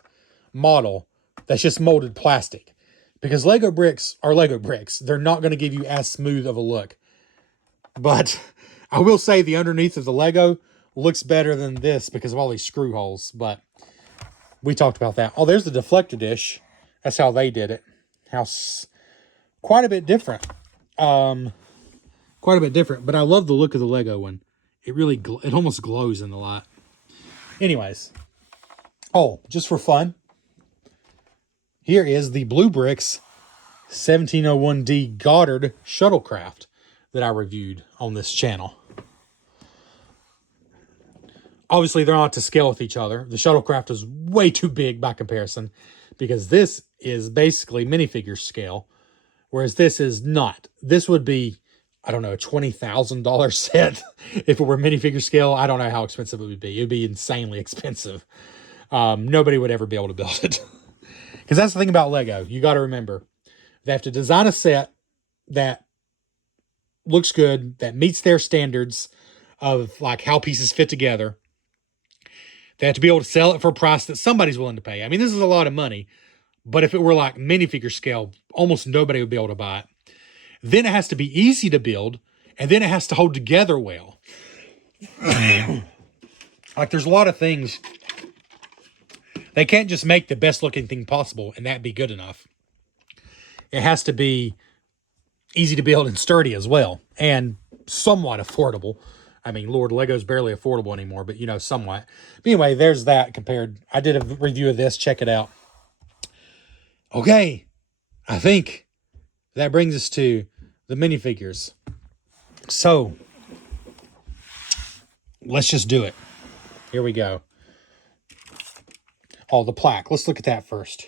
model that's just molded plastic. Because Lego bricks are Lego bricks. They're not going to give you as smooth of a look. But I will say the underneath of the Lego looks better than this because of all these screw holes. But we talked about that. Oh, there's the deflector dish. That's how they did it. Quite a bit different. Quite a bit different. But I love the look of the Lego one. It really, it almost glows in the light. Anyways. Oh, just for fun. Here is the Blue Bricks 1701D Goddard Shuttlecraft that I reviewed on this channel. Obviously, they're not to scale with each other. The Shuttlecraft is way too big by comparison because this is basically minifigure scale, whereas this is not. This would be, I don't know, a $20,000 set if it were minifigure scale. I don't know how expensive it would be. It would be insanely expensive. Nobody would ever be able to build it. Because that's the thing about Lego. You got to remember, they have to design a set that looks good, that meets their standards of like how pieces fit together. They have to be able to sell it for a price that somebody's willing to pay. I mean, this is a lot of money, but if it were like minifigure scale, almost nobody would be able to buy it. Then it has to be easy to build, and then it has to hold together well. Like there's a lot of things. They can't just make the best looking thing possible and that be good enough. It has to be easy to build and sturdy as well, and somewhat affordable. I mean, Lord, Lego's barely affordable anymore, but you know, somewhat. But anyway, there's that compared. I did a review of this. Check it out. Okay, I think that brings us to the minifigures. So let's just do it. Here we go. Oh, the plaque. Let's look at that first.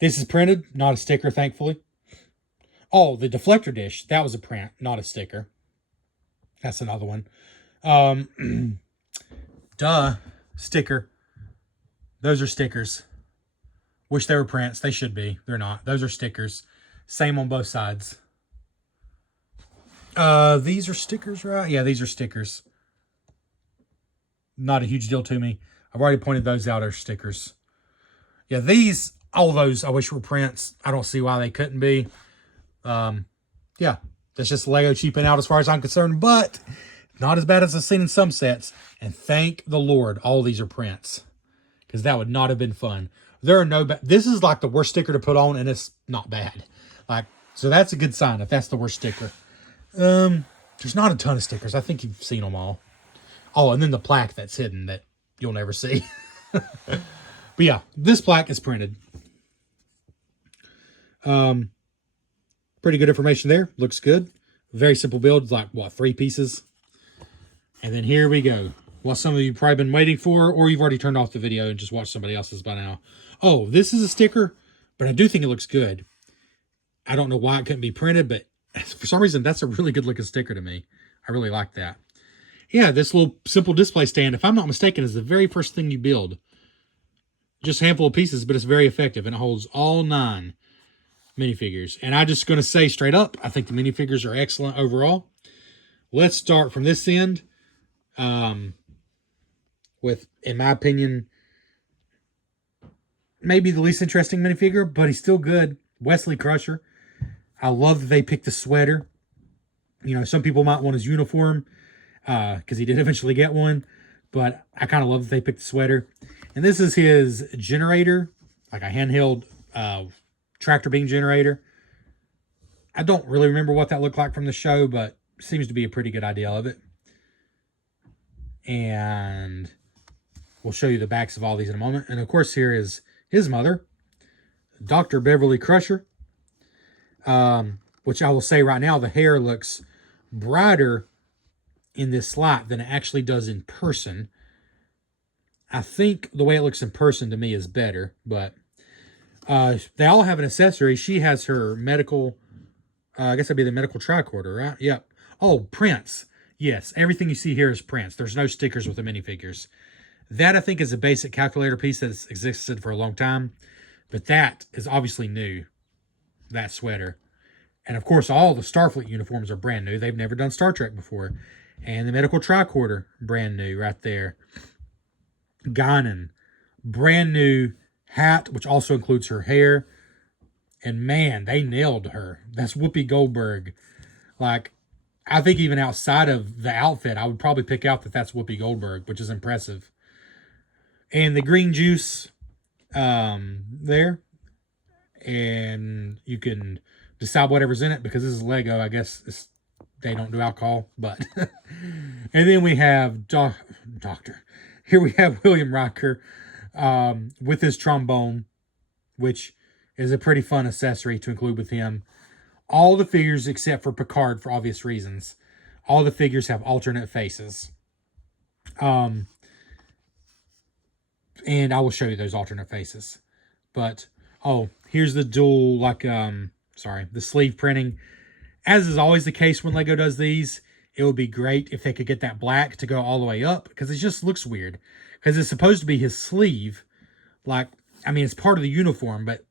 This is printed, not a sticker, thankfully. Oh, the deflector dish. That was a print, not a sticker. That's another one. Duh. Sticker. Those are stickers. Wish they were prints. They should be. They're not. Those are stickers. Same on both sides. These are stickers, right? Yeah, these are stickers. Not a huge deal to me. I've already pointed those out as stickers. Yeah, these, all those I wish were prints. I don't see why they couldn't be. Yeah, that's just Lego cheaping out as far as I'm concerned, but not as bad as I've seen in some sets. And thank the Lord, all these are prints, because that would not have been fun. There are no, this is like the worst sticker to put on, and it's not bad. Like, so that's a good sign if that's the worst sticker. There's not a ton of stickers. I think you've seen them all. Oh, and then the plaque that's hidden that you'll never see. But yeah, this plaque is printed. Pretty good information there. Looks good. Very simple build, like what, 3 pieces? And then here we go. What some of you probably been waiting for, or you've already turned off the video and just watched somebody else's by now. Oh, this is a sticker, but I do think it looks good. I don't know why it couldn't be printed, but for some reason, that's a really good looking sticker to me. I really like that. Yeah, this little simple display stand, if I'm not mistaken, is the very first thing you build. Just a handful of pieces, but it's very effective, and it holds all 9 minifigures. And I'm just going to say straight up, I think the minifigures are excellent overall. Let's start from this end with, in my opinion, maybe the least interesting minifigure, but he's still good. Wesley Crusher. I love that they picked the sweater. You know, some people might want his uniform, because he did eventually get one, but I kind of love that they picked the sweater. And this is his generator, like a handheld tractor beam generator. I don't really remember what that looked like from the show, but seems to be a pretty good idea of it. And we'll show you the backs of all these in a moment. And of course, here is his mother, Dr. Beverly Crusher, which I will say right now, the hair looks brighter in this light than it actually does in person. I think the way it looks in person to me is better, but they all have an accessory. She has her medical, I guess that'd be the medical tricorder, right? Yep. Oh, Prince. Yes, everything you see here is prints. There's no stickers with the minifigures. That, I think, is a basic calculator piece that's existed for a long time. But that is obviously new, that sweater. And, of course, all the Starfleet uniforms are brand new. They've never done Star Trek before. And the medical tricorder, brand new right there. Guinan, brand new hat, which also includes her hair. And, man, they nailed her. That's Whoopi Goldberg. Like, I think even outside of the outfit, I would probably pick out that that's Whoopi Goldberg, which is impressive. And the green juice there. And you can decide whatever's in it because this is Lego. I guess they don't do alcohol. But and then we have Doctor. Here we have William Riker with his trombone, which is a pretty fun accessory to include with him. All the figures, except for Picard, for obvious reasons, all the figures have alternate faces. And I will show you those alternate faces. But, oh, here's the dual, the sleeve printing. As is always the case when Lego does these, it would be great if they could get that black to go all the way up, because it just looks weird. Because it's supposed to be his sleeve. It's part of the uniform, but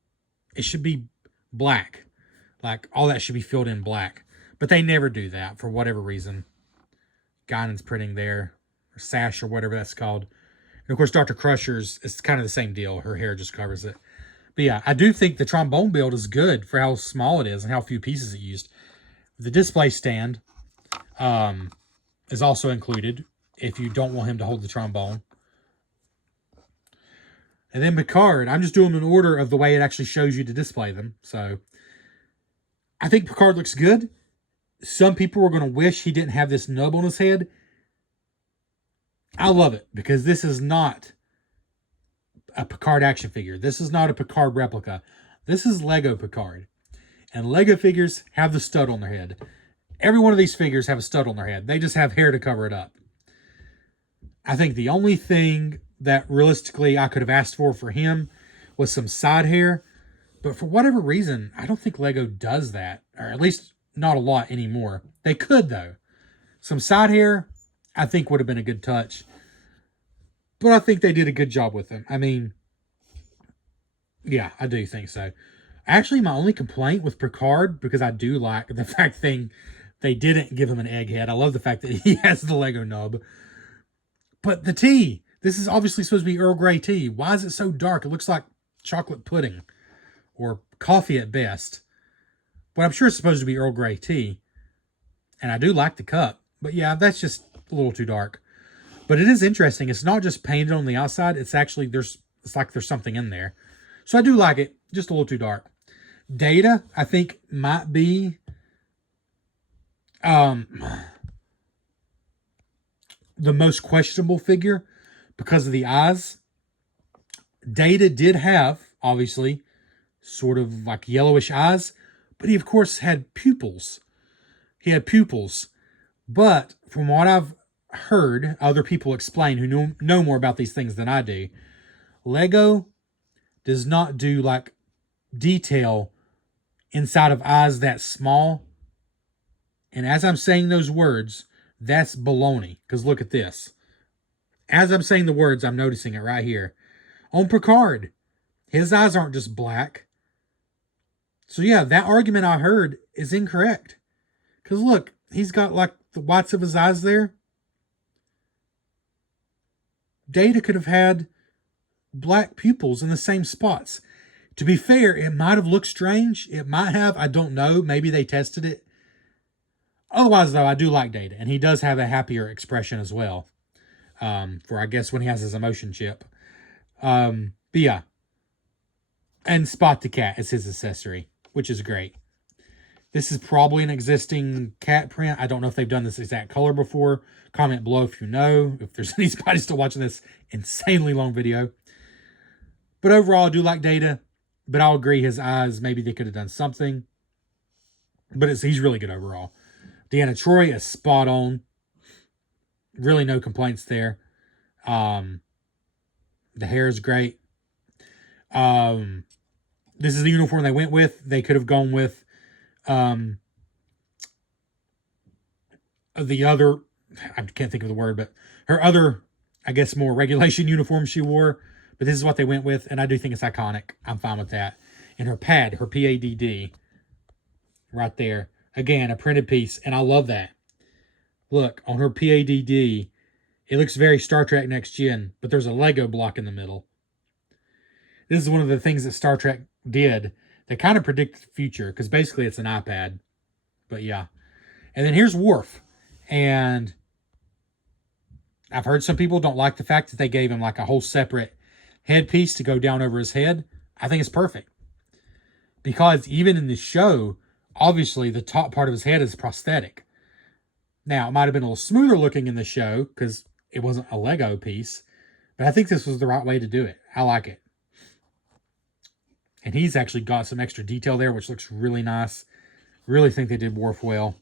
it should be black. All that should be filled in black. But they never do that for whatever reason. Guinan's printing there. Or sash or whatever that's called. And, of course, Dr. Crusher's, it's kind of the same deal. Her hair just covers it. But, yeah, I do think the trombone build is good for how small it is and how few pieces it used. The display stand is also included if you don't want him to hold the trombone. And then Picard, I'm just doing them in order of the way it actually shows you to display them. So I think Picard looks good. Some people were going to wish he didn't have this nub on his head. I love it because this is not a Picard action figure. This is not a Picard replica. This is Lego Picard. And Lego figures have the stud on their head. Every one of these figures have a stud on their head. They just have hair to cover it up. I think the only thing that realistically I could have asked for him was some side hair. But for whatever reason, I don't think Lego does that. Or at least not a lot anymore. They could, though. Some side hair, I think, would have been a good touch. But I think they did a good job with them. Yeah, I do think so. Actually, my only complaint with Picard, because I do like the fact they didn't give him an egghead. I love the fact that he has the Lego nub. But the tea. This is obviously supposed to be Earl Grey tea. Why is it so dark? It looks like chocolate pudding. Or coffee at best. But I'm sure it's supposed to be Earl Grey tea. And I do like the cup. But yeah, that's just a little too dark. But it is interesting. It's not just painted on the outside. It's actually, it's like there's something in there. So I do like it. Just a little too dark. Data, I think, might be the most questionable figure because of the eyes. Data did have, obviously, sort of like yellowish eyes, but he, of course, had pupils. But from what I've heard other people explain who know more about these things than I do, Lego does not do like detail inside of eyes that small. And as I'm saying those words, that's baloney. Because look at this. As I'm saying the words, I'm noticing it right here. On Picard, his eyes aren't just black. So yeah, that argument I heard is incorrect. Because look, he's got like the whites of his eyes there. Data could have had black pupils in the same spots. To be fair, it might have looked strange. It might have. I don't know. Maybe they tested it. Otherwise, though, I do like Data. And he does have a happier expression as well. For, I guess, when he has his emotion chip. But yeah. And Spot the Cat is his accessory, which is great. This is probably an existing cat print. I don't know if they've done this exact color before. Comment below if you know. If there's anybody still watching this insanely long video. But overall, I do like Data. But I'll agree his eyes, maybe they could have done something. But he's really good overall. Deanna Troi is spot on. Really no complaints there. The hair is great. This is the uniform they went with. They could have gone with the other I can't think of the word, but her other, I guess, more regulation uniform she wore. But this is what they went with, and I do think it's iconic. I'm fine with that. And her pad, her PADD, right there. Again, a printed piece, and I love that. Look, on her PADD, it looks very Star Trek Next Gen, but there's a Lego block in the middle. This is one of the things that Star Trek did that kind of predict the future, because basically it's an iPad. But yeah. And then here's Worf. And I've heard some people don't like the fact that they gave him like a whole separate headpiece to go down over his head. I think it's perfect. Because even in the show, obviously the top part of his head is prosthetic. Now, it might have been a little smoother looking in the show because it wasn't a Lego piece. But I think this was the right way to do it. I like it. And he's actually got some extra detail there, which looks really nice. Really think they did Worf well.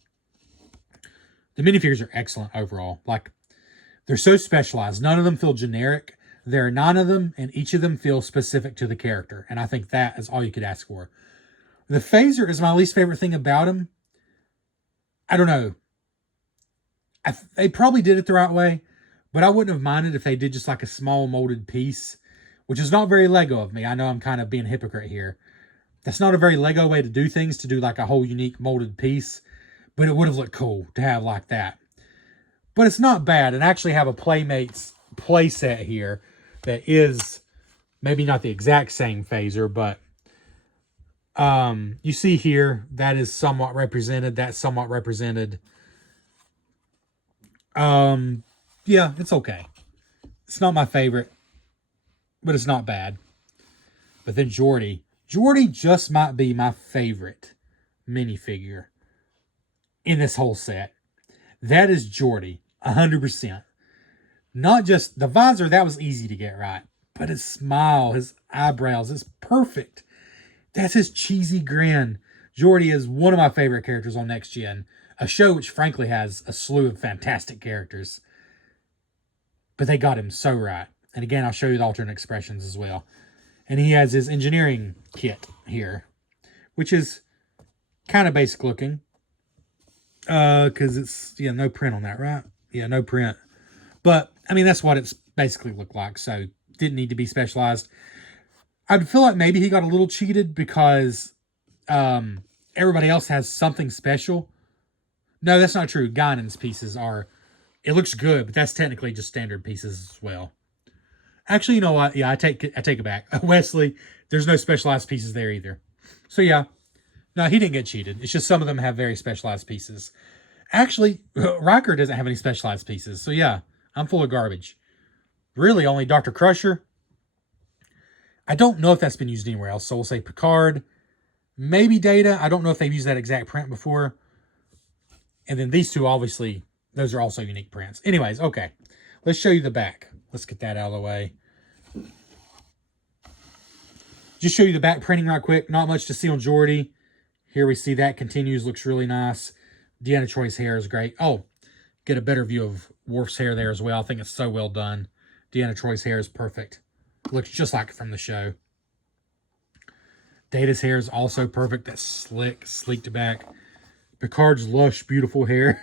The minifigures are excellent overall. Like, they're so specialized. None of them feel generic. There are 9 of them, and each of them feels specific to the character. And I think that is all you could ask for. The phaser is my least favorite thing about him. I don't know. They probably did it the right way, but I wouldn't have minded if they did just like a small molded piece, which is not very Lego of me. I know I'm kind of being a hypocrite here. That's not a very Lego way to do things, to do like a whole unique molded piece, but it would have looked cool to have like that. But it's not bad. And I actually have a Playmates play set here that is maybe not the exact same phaser, but you see here, that is somewhat represented. That's somewhat represented. Yeah, it's okay. It's not my favorite, but it's not bad. But then Geordi just might be my favorite minifigure in this whole set. That is Geordi, 100%. Not just the visor, that was easy to get right, but his smile, his eyebrows, is perfect. That's his cheesy grin. Geordi is one of my favorite characters on Next Gen, a show which frankly has a slew of fantastic characters. But they got him so right. And again, I'll show you the alternate expressions as well. And he has his engineering kit here, which is kind of basic looking. Because it's, yeah, no print on that, right? Yeah, no print. But, I mean, that's what it's basically looked like. So, didn't need to be specialized. I'd feel like maybe he got a little cheated because everybody else has something special. No, that's not true. Guinan's pieces are, it looks good, but that's technically just standard pieces as well. Actually, you know what? Yeah, I take it back. Wesley, there's no specialized pieces there either. So yeah, no, he didn't get cheated. It's just some of them have very specialized pieces. Actually, Riker doesn't have any specialized pieces. So yeah, I'm full of garbage. Really, only Dr. Crusher. I don't know if that's been used anywhere else. So we'll say Picard, maybe Data. I don't know if they've used that exact print before. And then these two, obviously, those are also unique prints. Anyways, okay. Let's show you the back. Let's get that out of the way. Just show you the back printing right quick. Not much to see on Geordi. Here we see that continues. Looks really nice. Deanna Troi's hair is great. Oh, get a better view of Worf's hair there as well. I think it's so well done. Deanna Troi's hair is perfect. Looks just like it from the show. Data's hair is also perfect. That slick, sleeked back. Picard's lush, beautiful hair.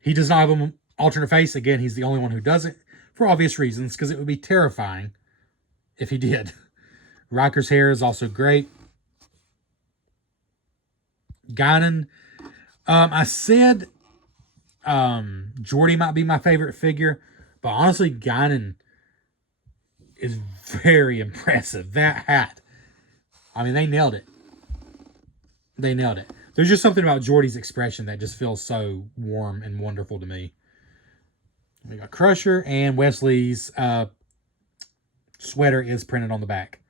He does not have an alternate face. Again, he's the only one who does it for obvious reasons, because it would be terrifying if he did. Riker's hair is also great. Guinan. I said Geordi might be my favorite figure, but honestly, Guinan is very impressive. That hat. I mean, they nailed it. They nailed it. There's just something about Geordi's expression that just feels so warm and wonderful to me. We got Crusher, and Wesley's sweater is printed on the back.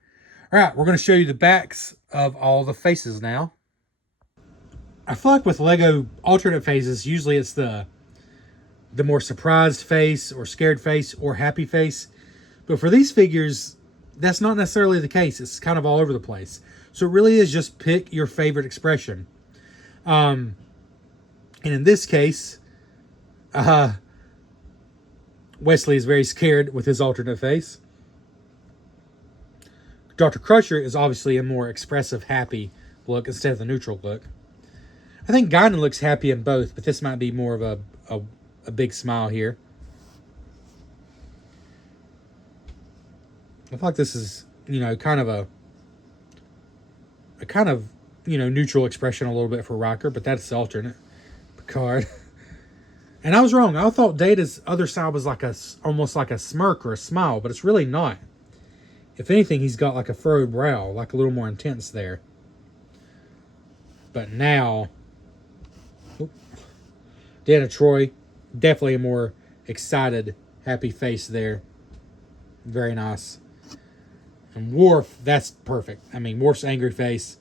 All right, we're going to show you the backs of all the faces now. I feel like with Lego alternate faces, usually it's the more surprised face or scared face or happy face. But for these figures, that's not necessarily the case. It's kind of all over the place. So it really is just pick your favorite expression. And in this case, Wesley is very scared with his alternate face. Dr. Crusher is obviously a more expressive, happy look instead of the neutral look. I think Guinan looks happy in both, but this might be more of a a big smile here. I feel like this is, kind of a kind of, neutral expression a little bit for Riker, but that's the alternate card. And I was wrong. I thought Data's other side was like almost like a smirk or a smile, but it's really not. If anything, he's got like a furrowed brow, like a little more intense there. But now, Data Troy, definitely a more excited, happy face there. Very nice. And Worf, that's perfect. I mean, Worf's angry face,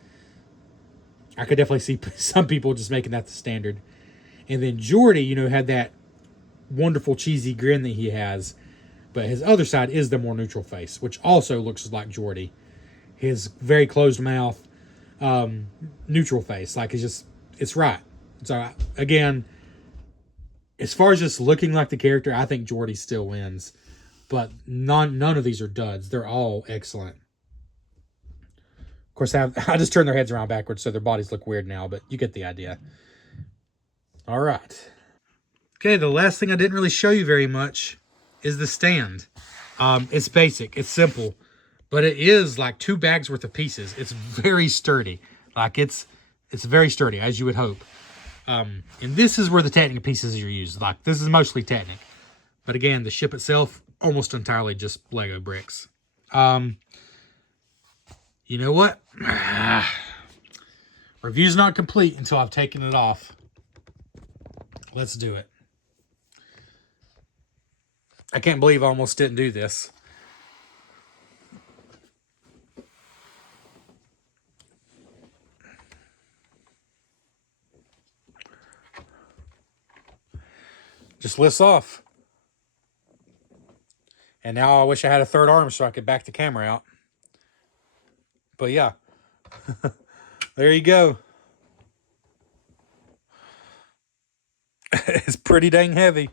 I could definitely see some people just making that the standard. And then Geordi, had that wonderful cheesy grin that he has. But his other side is the more neutral face, which also looks like Geordi. His very closed mouth, neutral face. Like, it's right. So, again, as far as just looking like the character, I think Geordi still wins. But none of these are duds. They're all excellent. Of course, I just turned their heads around backwards, so their bodies look weird now, but you get the idea. All right. Okay, the last thing I didn't really show you very much is the stand. It's basic. It's simple. But it is like 2 bags worth of pieces. It's very sturdy. Like, it's very sturdy, as you would hope. And this is where the Technic pieces are used. Like, this is mostly Technic. But again, the ship itself, almost entirely just Lego bricks. You know what? Review's not complete until I've taken it off. Let's do it. I can't believe I almost didn't do this. Just lifts off. And now I wish I had a third arm so I could back the camera out. But yeah. There you go. It's pretty dang heavy.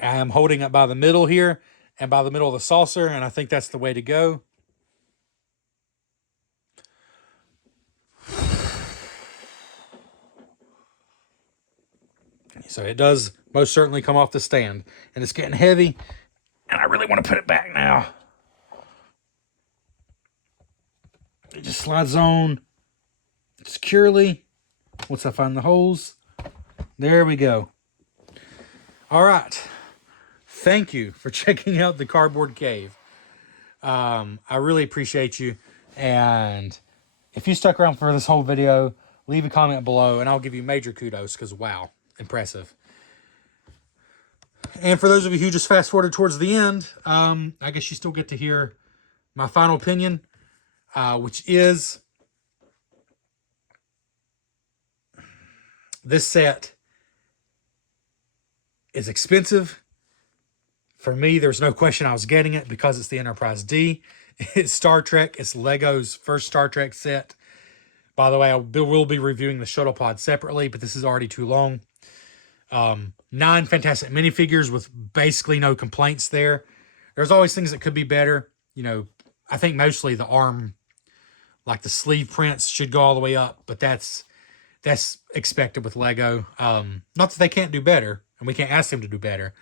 I am holding it by the middle here and by the middle of the saucer, and I think that's the way to go. So it does most certainly come off the stand, and it's getting heavy, and I really want to put it back now. It just slides on securely once I find the holes. There we go. All right. Thank you for checking out the Cardboard Cave. I really appreciate you. And if you stuck around for this whole video, leave a comment below, and I'll give you major kudos because, wow, impressive. And for those of you who just fast forwarded towards the end, I guess you still get to hear my final opinion, which is this set is expensive. For me, there's no question I was getting it because it's the Enterprise D. It's Star Trek. It's Lego's first Star Trek set. By the way, I will be reviewing the shuttle pod separately, but this is already too long. 9 fantastic minifigures with basically no complaints there. There's always things that could be better. I think mostly the arm, like the sleeve prints, should go all the way up, but that's expected with Lego. Not that they can't do better, and we can't ask them to do better,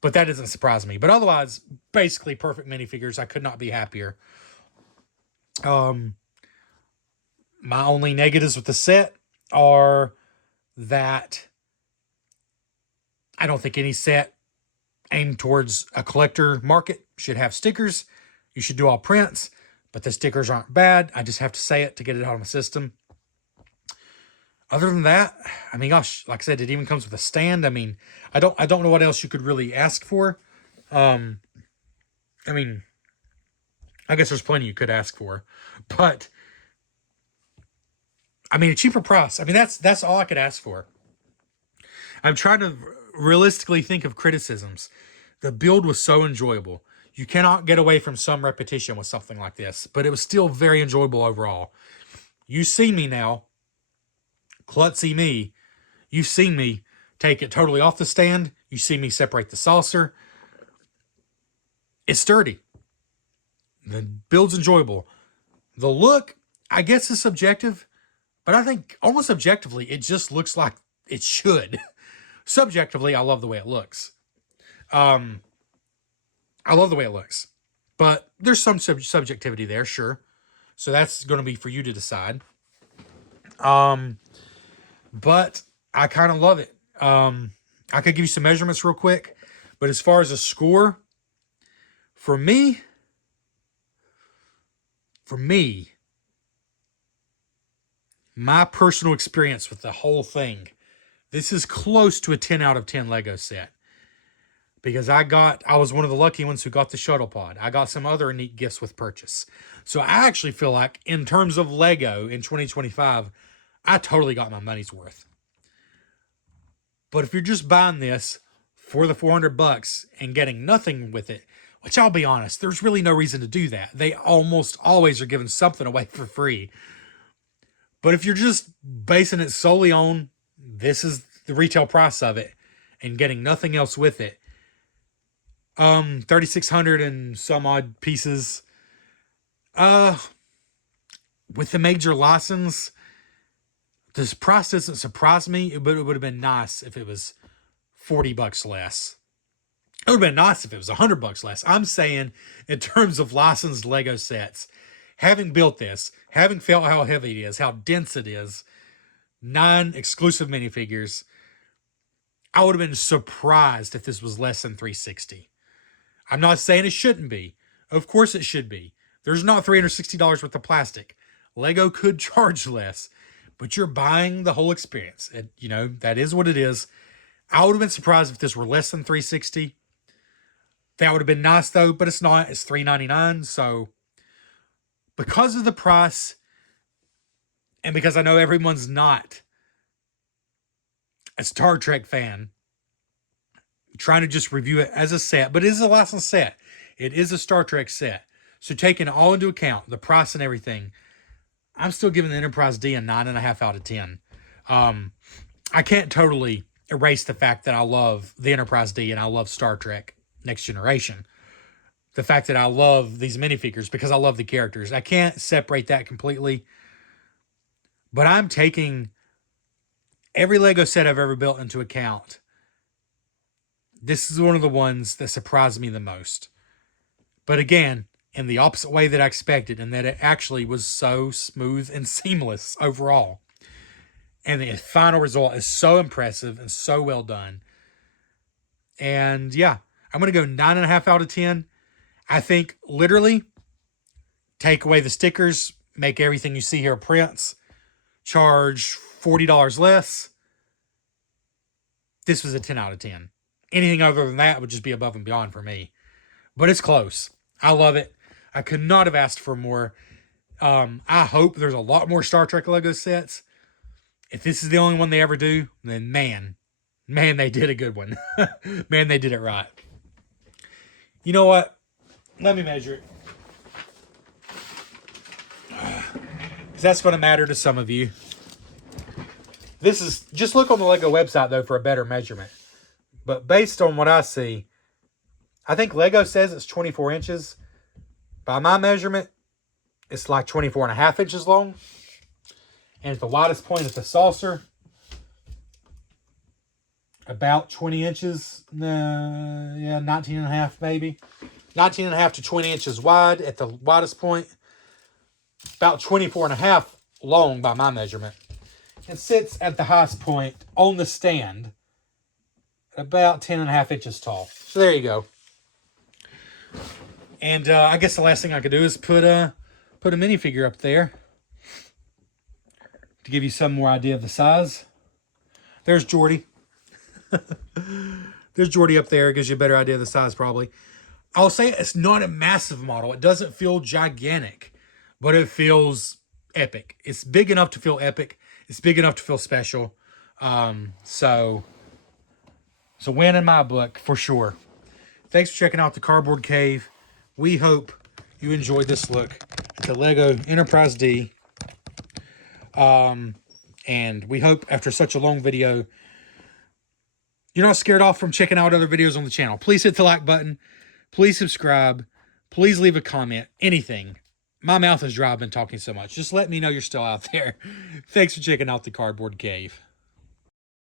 but that doesn't surprise me. But otherwise, basically perfect minifigures. I could not be happier. My only negatives with the set are that I don't think any set aimed towards a collector market should have stickers. You should do all prints, but the stickers aren't bad. I just have to say it to get it out of my system. Other than that, I mean, gosh, like I said, it even comes with a stand. I mean, I don't know what else you could really ask for. I mean, I guess there's plenty you could ask for, but I mean, a cheaper price. I mean, that's all I could ask for. I'm trying to realistically think of criticisms. The build was so enjoyable. You cannot get away from some repetition with something like this, but it was still very enjoyable overall. You see me now, klutzy me. You've seen me take it totally off the stand. You see me separate the saucer. It's sturdy. The build's enjoyable. The look, I guess, is subjective, but I think almost objectively, it just looks like it should. Subjectively, I love the way it looks. I love the way it looks. But there's some subjectivity there, sure. So that's going to be for you to decide. But I kind of love it. I could give you some measurements real quick. But as far as a score, for me, my personal experience with the whole thing, this is close to a 10 out of 10 Lego set. Because I was one of the lucky ones who got the shuttle pod. I got some other neat gifts with purchase. So I actually feel like in terms of Lego in 2025, I totally got my money's worth. But if you're just buying this for the $400 and getting nothing with it, which I'll be honest, there's really no reason to do that. They almost always are giving something away for free. But if you're just basing it solely on this is the retail price of it and getting nothing else with it, 3,600 and some odd pieces. With the major license, this price doesn't surprise me, but it would have been nice if it was $40 less. It would have been nice if it was $100 less. I'm saying in terms of licensed Lego sets, having built this, having felt how heavy it is, how dense it is, 9 exclusive minifigures, I would have been surprised if this was less than $360. I'm not saying it shouldn't be. Of course it should be. There's not $360 worth of plastic. Lego could charge less, but you're buying the whole experience. That is what it is. I would have been surprised if this were less than $360. That would have been nice though, but it's not. It's $399. So because of the price, and because I know everyone's not a Star Trek fan, trying to just review it as a set, but it is a licensed set. It is a Star Trek set. So taking it all into account, the price and everything, I'm still giving the Enterprise D a 9.5 out of 10. I can't totally erase the fact that I love the Enterprise D and I love Star Trek Next Generation. The fact that I love these minifigures because I love the characters. I can't separate that completely. But I'm taking every Lego set I've ever built into account. This is one of the ones that surprised me the most. But again, in the opposite way that I expected, and that it actually was so smooth and seamless overall. And the final result is so impressive and so well done. And yeah, I'm going to go 9.5 out of 10. I think literally take away the stickers, make everything you see here prints, charge $40 less. This was a 10 out of 10. Anything other than that would just be above and beyond for me. But it's close. I love it. I could not have asked for more. I hope there's a lot more Star Trek Lego sets. If this is the only one they ever do, then man, they did a good one. Man, they did it right. You know what? Let me measure it. Because that's going to matter to some of you. This is, just look on the Lego website, though, for a better measurement. But based on what I see, I think Lego says it's 24 inches. By my measurement, it's like 24.5 inches long. And at the widest point of the saucer, about 20 inches. 19.5 maybe. 19.5 to 20 inches wide at the widest point. About 24.5 long by my measurement. It sits at the highest point on the stand. About 10.5 inches tall. So there you go. And I guess the last thing I could do is put a minifigure up there to give you some more idea of the size. There's Jordy. There's Jordy up there. It gives you a better idea of the size probably. I'll say it's not a massive model. It doesn't feel gigantic, but it feels epic. It's big enough to feel epic. It's big enough to feel special. So it's a win in my book for sure. Thanks for checking out the Cardboard Cave. We hope you enjoyed this look at the Lego Enterprise D. And we hope after such a long video, you're not scared off from checking out other videos on the channel. Please hit the like button. Please subscribe. Please leave a comment. Anything. My mouth is dry. I've been talking so much. Just let me know you're still out there. Thanks for checking out the Cardboard Cave.